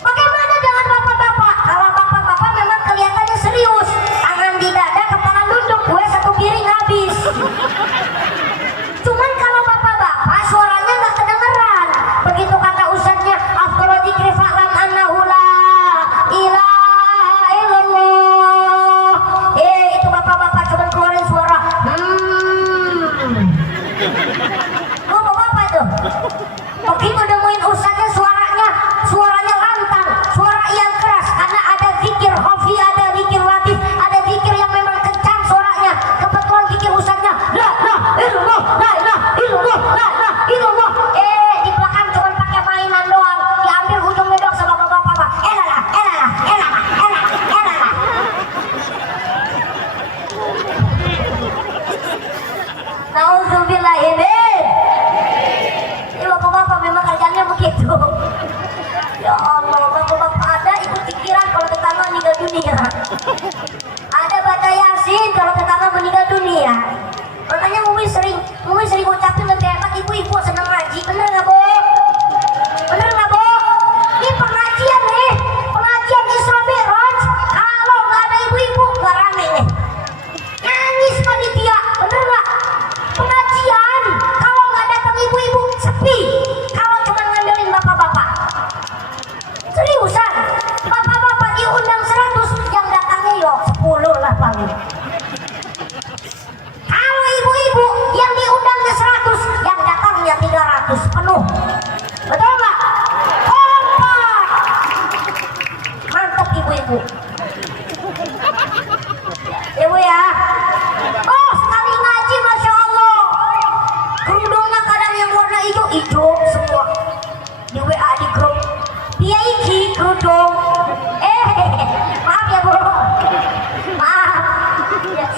Bagaimana dengan bapak-bapak? Kalau bapak-bapak memang kelihatannya serius, tangan di dada, kepala nunduk, gue satu piring habis. Cuman kalau bapak-bapak suaranya nggak kedengeran. Begitu kata ustadznya, afdhalul dzikri fa'lam annahu la ilaha illallah. Itu bapak-bapak cuma keluarin suara. Bapak-bapak itu. Begitu nemuin ustadznya suaranya lantang, suara yang keras, karena ada zikir khafi, ada zikir latif, ada zikir yang memang kencang suaranya. Kebetulan zikir ustadznya la ilaha illallah, la ilaha illallah, la ilaha illallah. Di belakang cuma pakai mainan doang, diambil ujungnya doang sama bapak-bapak. Elalah. Nauzubillahimin. Bapak-bapak memang kerjanya begitu. Ya Allah, bapak-bapak ada ikut pikiran kalau tetangga meninggal dunia. Ada baca Yasin kalau tetangga meninggal dunia. Makanya Mumi sering ucapin lebih hebat, ibu-ibu senang ngaji. Bener nggak bu? Ini pengajian nih, pengajian Isra Mi'raj. Kalau nggak ada ibu-ibu nggak rame nih. Nangis panitia, bener nggak? Pengajian kalau nggak datang ibu-ibu sepi. Kalau cuma ngandelin bapak-bapak, seriusan, bapak-bapak diundang 100, yang datangnya yo 10 lah paling. Kalau ibu-ibu yang diundangnya 100, yang datangnya 300 penuh. Betul nggak? Kompak. Mantap ibu-ibu. Ibu ya. Oh, sekali ngaji Masya Allah. Kerudungnya kadang yang warna hijau semua. Di WA di grup. Dia iki kerudung. Maaf ya bu. Maaf.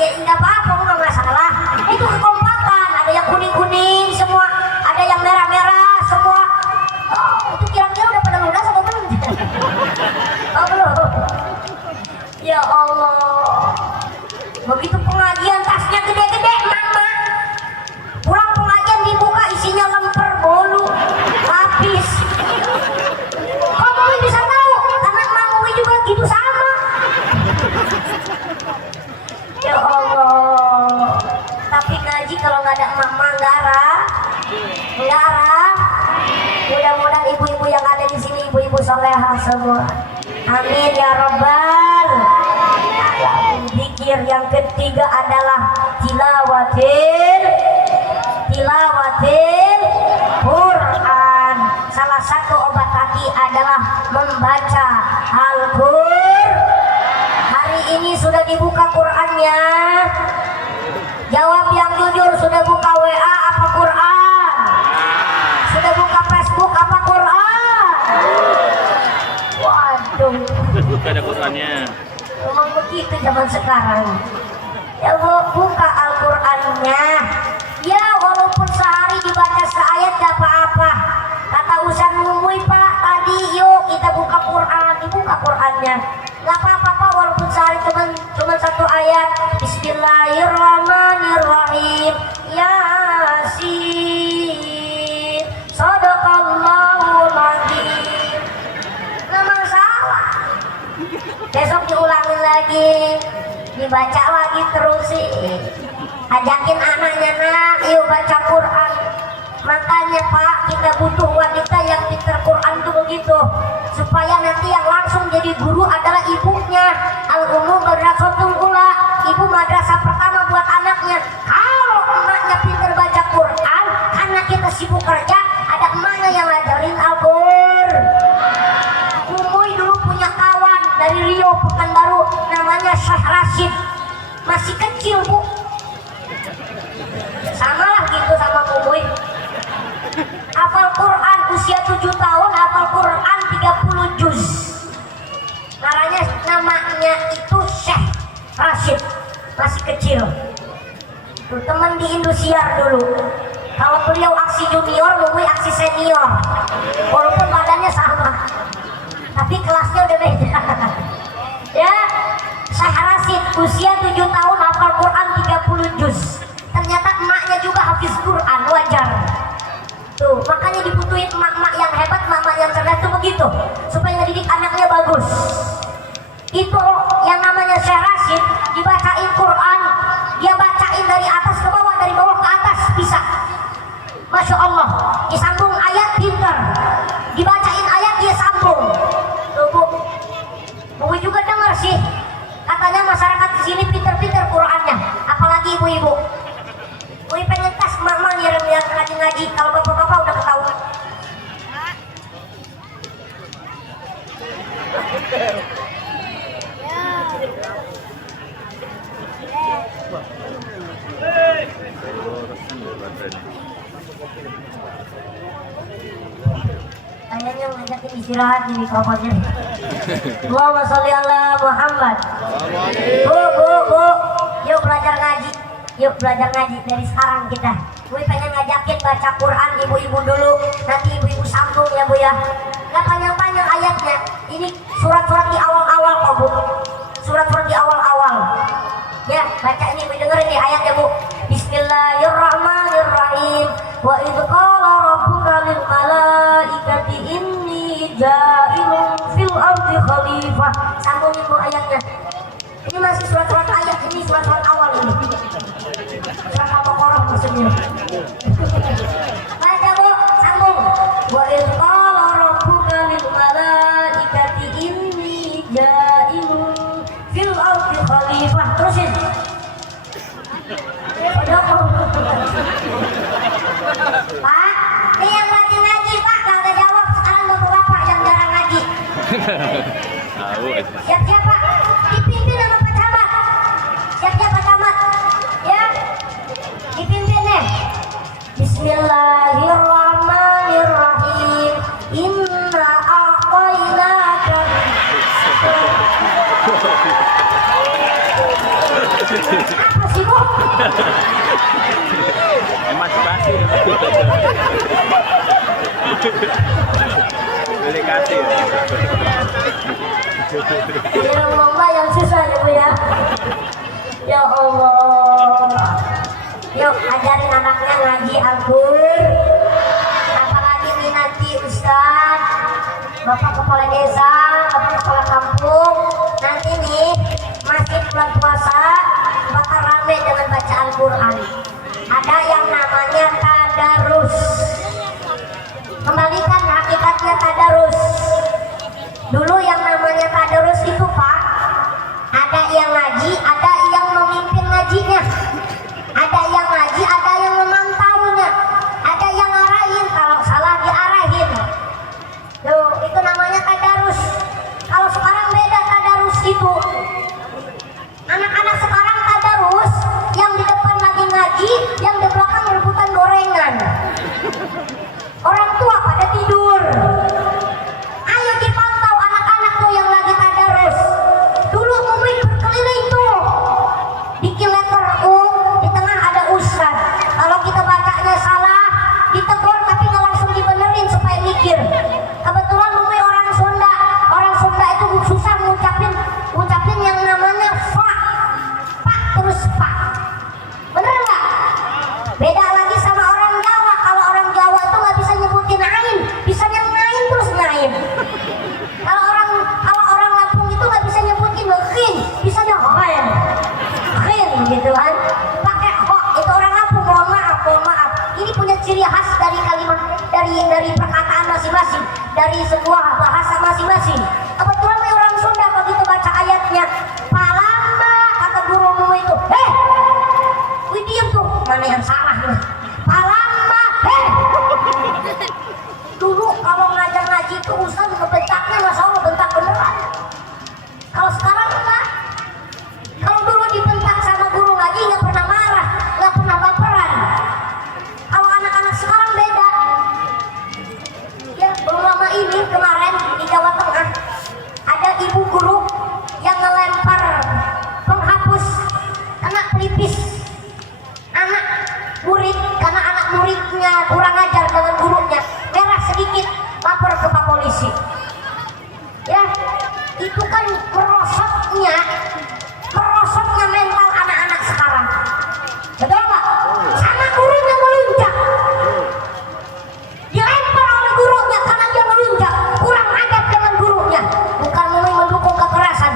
Ya nggak apa-apa, nggak masalah. Itu kekompakan. Ada yang kuning-kuning semua. Ada yang merah-merah semua. Oh, itu kira-kira udah pada lunas atau belum? Oh belum. Ya Allah. Begitu pengajian tasnya gede-gede mama. Pulang pengajian dibuka isinya lemper, bolu, lapis. Kamu bisa tahu karena mama juga gitu sama. Ya Allah. Tapi ngaji kalau nggak ada mama garah. Mudah-mudahan ibu-ibu yang ada di sini ibu-ibu solehah semua. Amin ya Rabbal. Zikir yang ketiga adalah tilawatil Qur'an. salah satu obat hati adalah membaca Al-Qur'an. Hari ini sudah dibuka Qur'annya? Jawab yang jujur, sudah buka WA apa Qur'an? Sudah buka Facebook apa Qur'an? Waduh, Ada Qur'annya. memang begitu zaman sekarang. Ya buka Al-Qur'annya. Ya walaupun sehari dibaca seayat gak apa-apa. Kata Ustaz Mumuy, Pak, tadi yuk kita buka Qur'an. Dibuka Qur'annya. Gak apa-apa Pak, walaupun sehari cuma satu ayat. Bismillahirrahmanirrahim. Yasin. Shadaqallahul adzim. Gak masalah. Besok diulangin lagi, dibaca lagi terus sih. Ajakin anaknya, nak, yuk baca Quran. Makanya Pak, kita butuh wanita yang pintar Quran tuh begitu, supaya nanti yang langsung jadi guru adalah ibunya. Al-Ummu Madrasatul Ula, ibu madrasah pertama buat anaknya. Kalau emaknya pintar baca Quran, karena kita sibuk kerja, ada emaknya yang ngajarin Al-Qur'an. Umuy dulu punya kawan dari Riau Pekanbaru, namanya Syekh Rashid. Masih kecil Bu, sama lah gitu sama Umuy. Hafal Quran usia 7 tahun, hafal Quran 30 juz. Namanya itu Syekh Rashid, masih kecil. Tuh teman di Indosiar dulu. Kalau beliau aksi junior, Umuy aksi senior. Walaupun badannya sama, tapi kelasnya udah beda. Ya, Syekh Rashid usia 7 tahun hafal Quran 30 juz. Ternyata emaknya juga hafiz Quran, wajar. Tuh, makanya dibutuhin emak-emak yang hebat, emak-emak yang cerdas tuh begitu, supaya ngedidik anaknya bagus. Itu yang namanya Syekh Rashid, dibacain Quran, dia bacain dari atas ke bawah, dari bawah ke atas bisa. Masya Allah, disambung ayat pintar, dibacain ayat dia sambung. Tuh Bu, Bu juga dengar sih, katanya masyarakat di sini pintar-pintar Qurannya, apalagi ibu-ibu. Gue pengen tas mama ngirim yang ngaji-ngaji, kalau bapak-bapak udah ketahuan. Kayaknya ngajakin istirahat di mikrofonnya. Allahumma sholli ala Muhammad. Bu, yuk belajar ngaji. Yuk belajar ngaji dari sekarang kita. Gue pengen ngajakin baca Quran ibu-ibu dulu, nanti ibu-ibu sambung ya Bu ya. Gak panjang-panjang ayatnya. Ini surat-surat di awal-awal kok Bu. Surat-surat di awal-awal. Ya, baca ini Bu, dengerin nih ayatnya Bu. Bismillahirrahmanirrahim. Wa idh qala rabbuka lil malaikati inni ja'ilun fil ardi khalifah. Sambungin Bu ayatnya. Ini masih surat-surat ayat, ini surat-surat awal ini. Surat Al-Baqarah maksudnya. Baca Bu, sambung. Wa idh qala rabbuka lil malaikati inni ja'ilun fil ardi khalifah. Terusin. Pak, ini yang rajin ngaji Pak, kagak jawab. Sekarang bapak-bapak yang jarang ngaji. Tahu aja. Siap-siap Pak, dipimpin sama Pak Camat. Siap-siap Pak Camat. Ya, dipimpin deh. Bismillahirrahmanirrahim. Inna a'tainaka. Apa sih Bu? Emansipasi. Boleh kasih. Ini lomba yang susah ya Bu ya. Ya Allah. Yuk ajarin anaknya ngaji Al-Qur'an. Apalagi nih nanti Ustaz, Bapak Kepala Desa, Bapak Kepala Kampung, nanti nih masjid bulan puasa bakal rame dengan baca Al-Qur'an. Ada yang namanya tadarus. Kembalikan hakikatnya tadarus. Dulu yang namanya tadarus itu Pak, ada yang ngaji, ada yang memimpin ngajinya, ada yang ngaji, ada yang memantaunya, ada yang ngarahin, kalau salah diarahin. dari perkataan masing-masing, dari sebuah bahasa masing-masing. Kebetulan orang Sunda begitu baca ayatnya, palamma kata gurumu itu, wih diam tuh, mana yang salah nih? Palamma, dulu kalau ngajar ngaji itu ustaz ngebentaknya, masya Allah bentak beneran. Kalau sekarang enggak. Kalau dulu dibentak sama guru ngaji nggak pernah marah, nggak pernah baperan. Kalau anak-anak sekarang beda. Ya, belum lama ini kemarin di Jawa Tengah ada ibu guru yang ngelempar penghapus kena pelipis anak murid karena anak muridnya kurang ajar dengan gurunya, merah sedikit, lapor ke Pak Polisi. Ya, itu kan merosotnya mental anak-anak sekarang. Betul nggak? Sama gurunya melunjak, dilempar oleh gurunya karena dia melunjak, kurang adab dengan gurunya. Bukan mendukung kekerasan,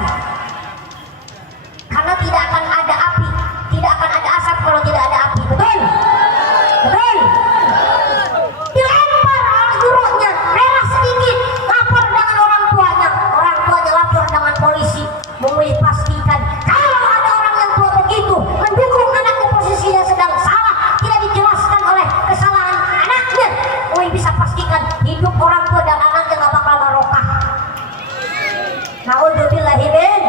karena tidak akan ada api, tidak akan ada asap kalau tidak ada api. Betul? Betul? Dilempar oleh gurunya, merah sedikit, lapor dengan orang tuanya lapor dengan polisi. Mengui pastikan kalau ada orang yang tua begitu mendukung anaknya posisinya sedang salah, tidak dijelaskan oleh kesalahan anaknya, Mengui bisa pastikan hidup orang tua dan anaknya nggak bakal barokah. Naudzubillahi min.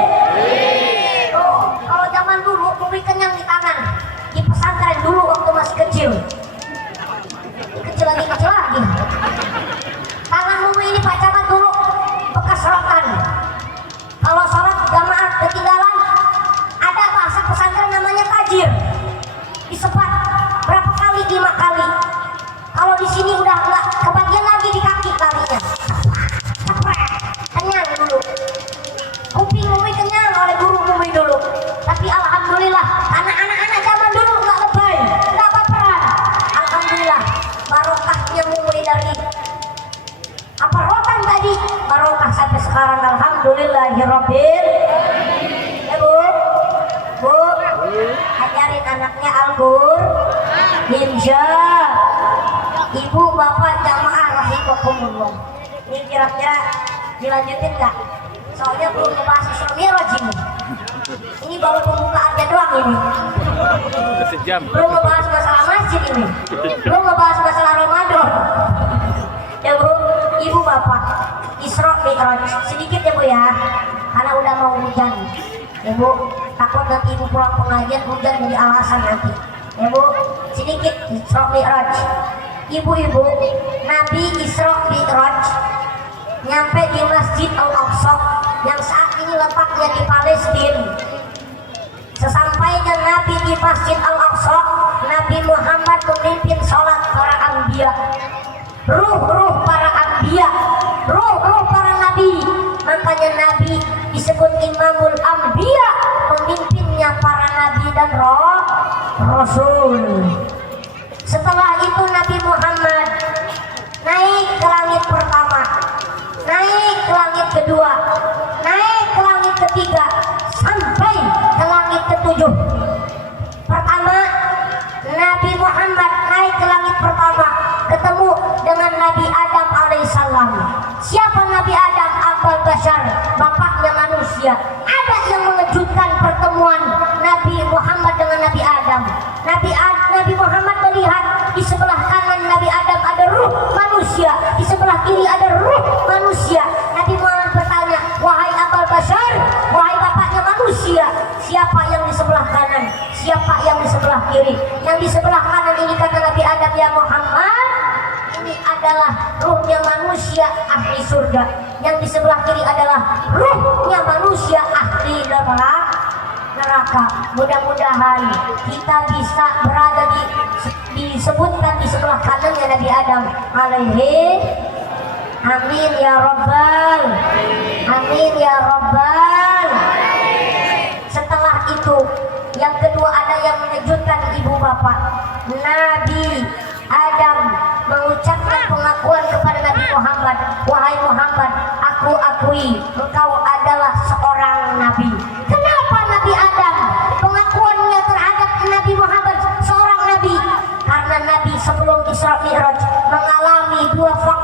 Oh, kalau zaman dulu Mengui kenyang di tangan di pesantren dulu waktu masih kecil lagi. Tangan Mengui ini Pak Camat dulu bekas rotan. Kalau sholat jamaah ketinggalan, ada bahasa pesantren namanya tajir. Disebat berapa kali? 5 kali. Kalau di sini udah enggak, kebagian lagi di kaki kalinya. Kenyang dulu. Kuping Mengui kenyang oleh guru Mengui dulu. Tapi alhamdulillah, anak-anak zaman dulu enggak lebay, enggak baperan. Alhamdulillah, barokahnya Mengui dari apa rotan tadi, barokah sampai sekarang. Alhamdulillahirabbil. Ya Bu, ajarin anaknya Al-Qur'an. Insya Ibu Bapak jamaah rahimakumullah. Ini kira-kira dilanjutin nggak? Soalnya belum ngebahas Isra Mi'raj ini. Ini baru pembukaannya doang ini. Sejam. Belum ngebahas masalah masjid ini. Belum ngebahas masalah Ramadan. Ya Bu, Ibu Bapak, Isra Mi'raj sedikit ya Bu ya, karena udah mau hujan. Ya Bu, takut nanti Ibu pulang pengajian hujan jadi alasan nanti. Ya Bu, sedikit Isra Mi'raj. Ibu-ibu, Nabi Isra Mi'raj nyampe di Masjid Al-Aqsa yang saat ini letaknya di Palestina. Sesampainya Nabi di Masjid Al-Aqsa, Nabi Muhammad memimpin sholat para anbiya. Ruh-ruh para anbiya, ruh-ruh para nabi. Makanya Nabi disebut Imamul Anbiya, pemimpinnya para nabi dan rasul. Setelah itu Nabi Muhammad naik ke langit pertama, naik ke langit kedua, naik ke langit ketiga, sampai ke langit ketujuh. Pertama, Nabi Muhammad naik ke langit pertama, ketemu dengan Nabi Adam alaihissalam. Siapa Nabi Adam? Abul Bashar, bapaknya manusia. Ada yang mengejutkan pertemuan Nabi Muhammad dengan Nabi Adam. Nabi Muhammad melihat di sebelah kanan Nabi Adam ada ruh manusia, di sebelah kiri ada ruh manusia. Nabi Muhammad bertanya, wahai Abul Bashar, wahai bapaknya manusia, siapa yang di sebelah kanan, siapa yang di sebelah kiri? Yang di sebelah kanan ini kata Nabi Adam, ya Muhammad, ini adalah ruhnya manusia ahli surga. Yang di sebelah kiri adalah ruhnya manusia ahli neraka. Mudah-mudahan kita bisa berada disebutkan di sebelah kanannya Nabi Adam alaihi. Amin ya Rabbal. Amin ya Rabbal. Setelah itu yang kedua ada yang mengejutkan ibu bapak. Nabi Adam mengucapkan pengakuan kepada Nabi Muhammad, wahai Muhammad, aku akui engkau adalah seorang nabi. Kenapa Nabi Adam pengakuannya terhadap Nabi Muhammad seorang nabi? Karena Nabi sebelum Isra Mi'raj mengalami 2 faktor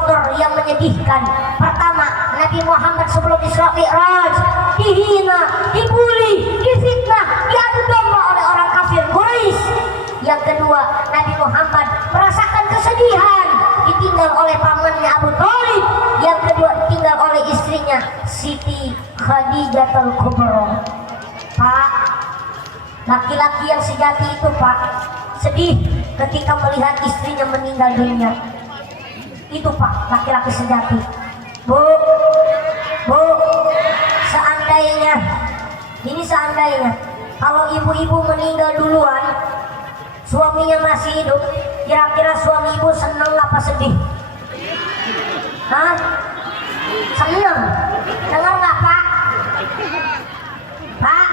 menyedihkan. Pertama, Nabi Muhammad sebelum Isra Mi'raj dihina, dibully, difitnah, diadu domba oleh orang kafir Quraisy. Yang kedua, Nabi Muhammad merasakan kesedihan ditinggal oleh pamannya Abu Thalib. Yang kedua, ditinggal oleh istrinya Siti Khadijatul Kubra. Pak, laki-laki yang sejati itu Pak sedih ketika melihat istrinya meninggal dunia. Itu Pak, laki-laki sejati. Bu, seandainya kalau ibu-ibu meninggal duluan, suaminya masih hidup, kira-kira suami ibu senang apa sedih? Hah? Senang. Dengar nggak Pak? Pak,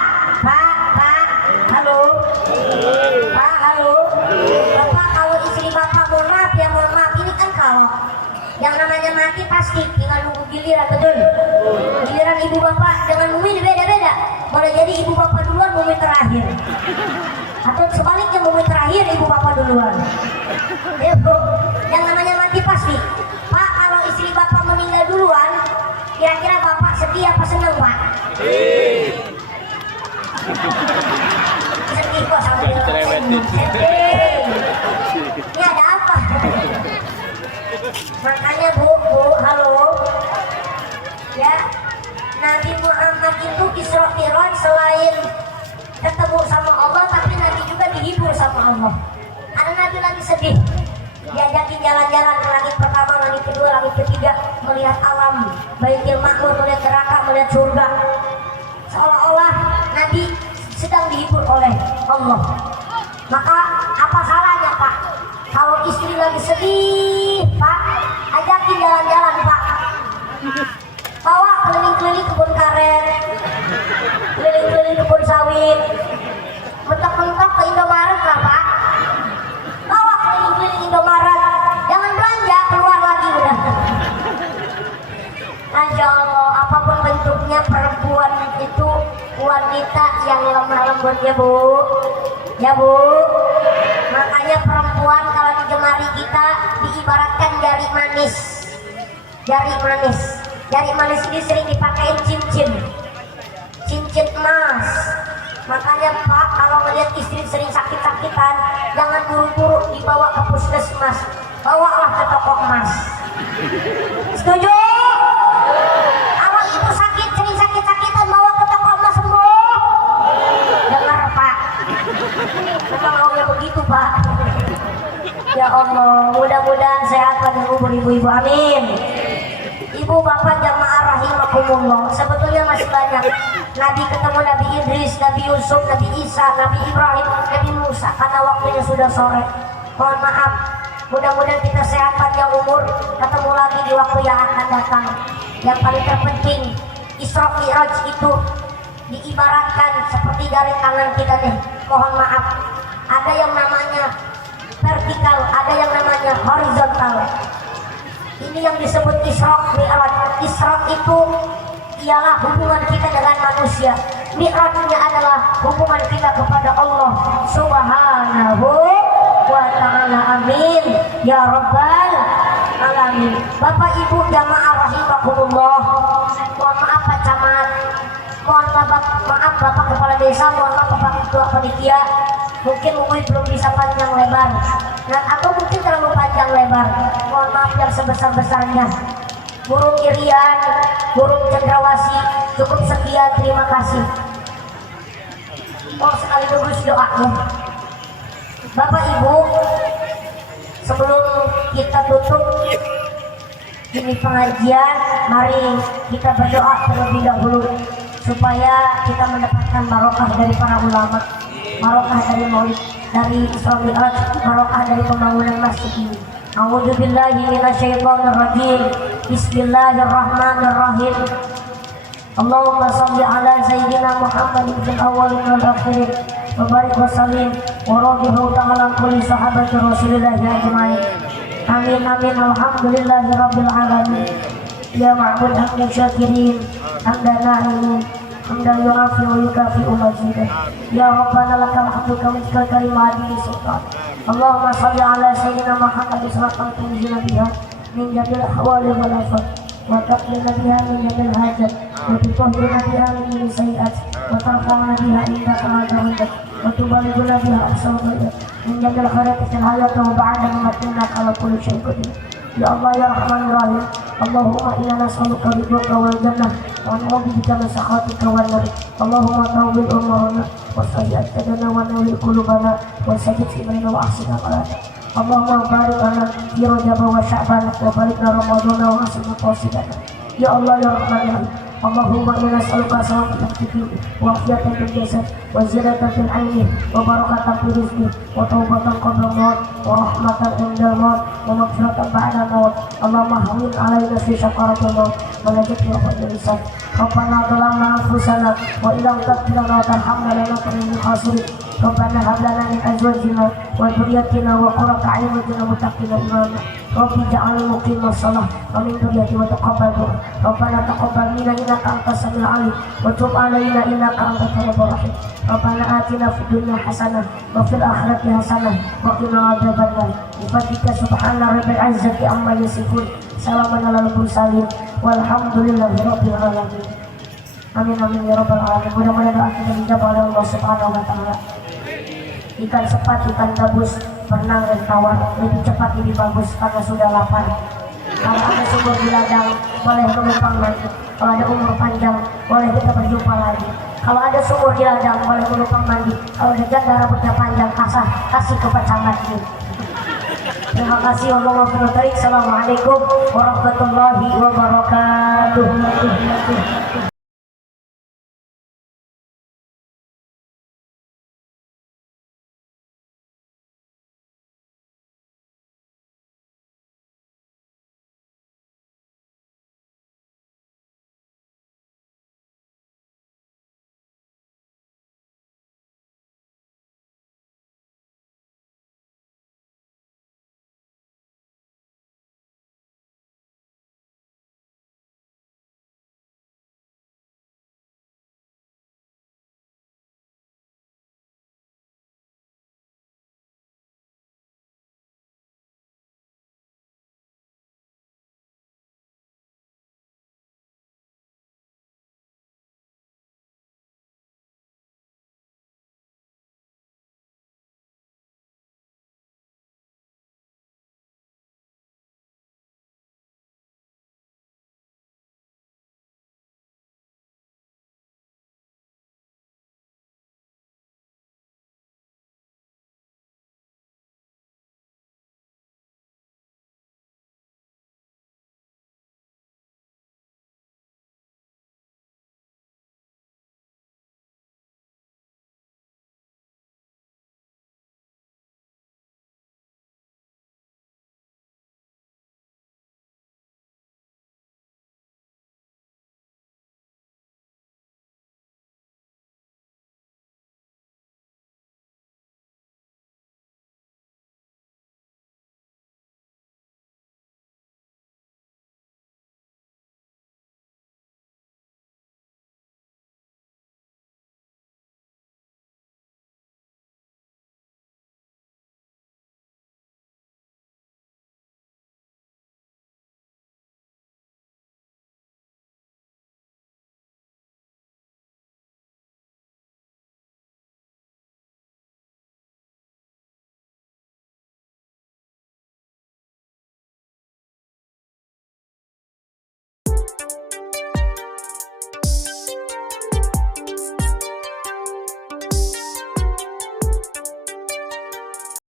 halo. Pak, halo. Bapak, kalau istri Bapak mohon maaf ya, mohon maaf. Ini kan kalau yang namanya mati pasti tinggal nunggu giliran, betul? Giliran ibu Bapak dengan Mumi beda-beda. Boleh jadi ibu Bapak duluan, Mumi terakhir. Atau sebaliknya, Mumi terakhir, ibu Bapak duluan. Ya Bu, yang namanya mati pasti. Pak, kalau istri Bapak meninggal duluan, kira-kira Bapak sedih apa senang Pak? Sedih kok sambil sedih. Ini ada apa? Makanya Bu, halo. Ya, Nabi Muhammad itu Isra Mi'raj selain ketemu sama Allah, tapi Nabi juga dihibur sama Allah. Ada Nabi lagi sedih, diajakin jalan-jalan ke langit pertama, langit kedua, langit ketiga, melihat alam Baitul Ma'mur, melihat neraka, melihat surga. Seolah-olah Nabi sedang dihibur oleh Allah. Maka apa salahnya Pak kalau istri lagi sedih Pak, ajakin jalan-jalan Pak, bawa keliling-keliling kebun karet, keliling-keliling kebun sawit, mentok-mentok ke Indomaret lah Pak, bawa keliling-keliling Indomaret, jangan belanja, keluar lagi udah. Masya Allah, apapun bentuknya perempuan itu wanita yang lemah lembut ya Bu, ya Bu. Makanya perempuan kalau di jemari kita diibaratkan jari manis. Jari manis ini sering dipakai cincin emas. Makanya Pak, kalau melihat istri sering sakit-sakitan, jangan buru-buru dibawa ke puskesmas, bawalah ke toko emas. Setuju? Kalau ibu sakit, sering sakit-sakitan, bawa ke toko emas sembuh. Dengar Pak, memang maunya begitu Pak. Ya Allah, mudah-mudahan sehat pada umur ibu-ibu, amin. Ibu bapak jamaah rahimakumullah, sebetulnya masih banyak. Nabi ketemu Nabi Idris, Nabi Yusuf, Nabi Isa, Nabi Ibrahim, Nabi Musa, karena waktunya sudah sore. Mohon maaf, mudah-mudahan kita sehat panjang umur, ketemu lagi di waktu yang akan datang. Yang paling terpenting, Isra Mi'raj itu diibaratkan seperti jari tangan kita nih. Mohon maaf, ada yang namanya vertikal, ada yang namanya horizontal. Ini yang disebut Isra Mi'raj. Isra itu ialah hubungan kita dengan manusia. Mi'rajnya adalah hubungan kita kepada Allah Subhanahu wa ta'ala. Amin ya rabbal alamin. Bapak Ibu jamaah rahimakumullah, mohon maaf Pak Camat, mohon maaf Bapak Kepala Desa, mohon maaf Bapak Ketua Panitia, mungkin belum bisa panjang lebar, atau mungkin terlalu panjang lebar. Mohon maaf yang sebesar-besarnya. Burung irian, burung cendrawasih, cukup sekian, terima kasih. Oh, sekali terus doanya. Bapak Ibu, sebelum kita tutup ini pengajian, mari kita berdoa terlebih dahulu supaya kita mendapatkan barokah dari para ulama, barokah dari maulid, dari Isra Mi'raj, barokah dari pembangunan masjid ini. A'udzubillahi minasyaitonirrajim. Bismillahirrahmanirrahim. Allahumma shalli ala sayyidina Muhammadin fil awwalin wal akhirin wa barik wa sallim wa radhiallahu ta'ala kulli sahabati Rasulillah ajma'in. Amin amin. Alhamdulillahi rabbil alamin. Ya ma'bud hamdan syakirin, hamdan na'imin, hamdan yu'afi wa yukafi'u majidah. Ya Rabbana lakal hamdu kama karimah di sultan. Allahumma shalli ala sayyidina Muhammad sallallahu alaihi wasallam. من جميع الأحوال والآفات وتقضينا بها من جميع الحاجات وتطهرنا بها من جميع السيئات وترفعنا بها عندك ما درجات وتبلغنا بها أقصى الغايات من جميع الخيرات في الحياة وبعد مماتنا على كل شيء قدير. يا الله يا رحمن الرحيم اللهم إنا نسألك رضاك والجنة ونعوذ بك من سخطك والنار. اللهم طول أمورنا وسيئ أجلنا ونور قلوبنا وسدد إيماننا وأحسن أخلاقنا. اللهم بارك لنا في رجب وشعبان وبارك لنا رمضان وحسن مقاصدنا. يا الله يا رحمن الرحيم اللهم إنا نسألك سلامة في الدين وعافية في الجسد وزيادة في العلم وبركة في الرزق وتوبة قبل الموت ورحمة عند الموت ومغفرة بعد الموت. اللهم هون علينا في شقارة الموت ونجتنا من الرسالة. ربنا ظلمنا أنفسنا وإن لم تغفر لنا وترحمنا لنكن من الخاسرين. ربنا هب لنا من أزواجنا وذريتنا وقرة أعين واجعلنا متقين إماما. رب اجعلني مقيم الصلاة ومن ذريتي وتقبل دعاء. ربنا تقبل منا إنك أنت السميع العليم وتب علينا إنك أنت التواب الرحيم. ربنا آتنا في الدنيا حسنة وفي الآخرة حسنة وقنا عذاب النار. بفضلك سبحان رب العزة عما يصفون سلام على المرسلين والحمد لله رب العالمين. Amin amin ya rabbal alamin. Mudah-mudahan doa kita dijawab oleh Allah Subhanahu wa taala. Ikan sepat, ikan gabus, berenang dan tawar lebih cepat lebih bagus karena sudah lapar. Kalau ada sumur di ladang boleh menumpang mandi. Kalau ada umur panjang boleh kita berjumpa lagi. Kalau ada sumur di ladang boleh menumpang mandi. Kalau ada janda rambutnya panjang kasih ke pasangannya. Terima kasih wabarakatuh. Assalamualaikum warahmatullahi wabarakatuh.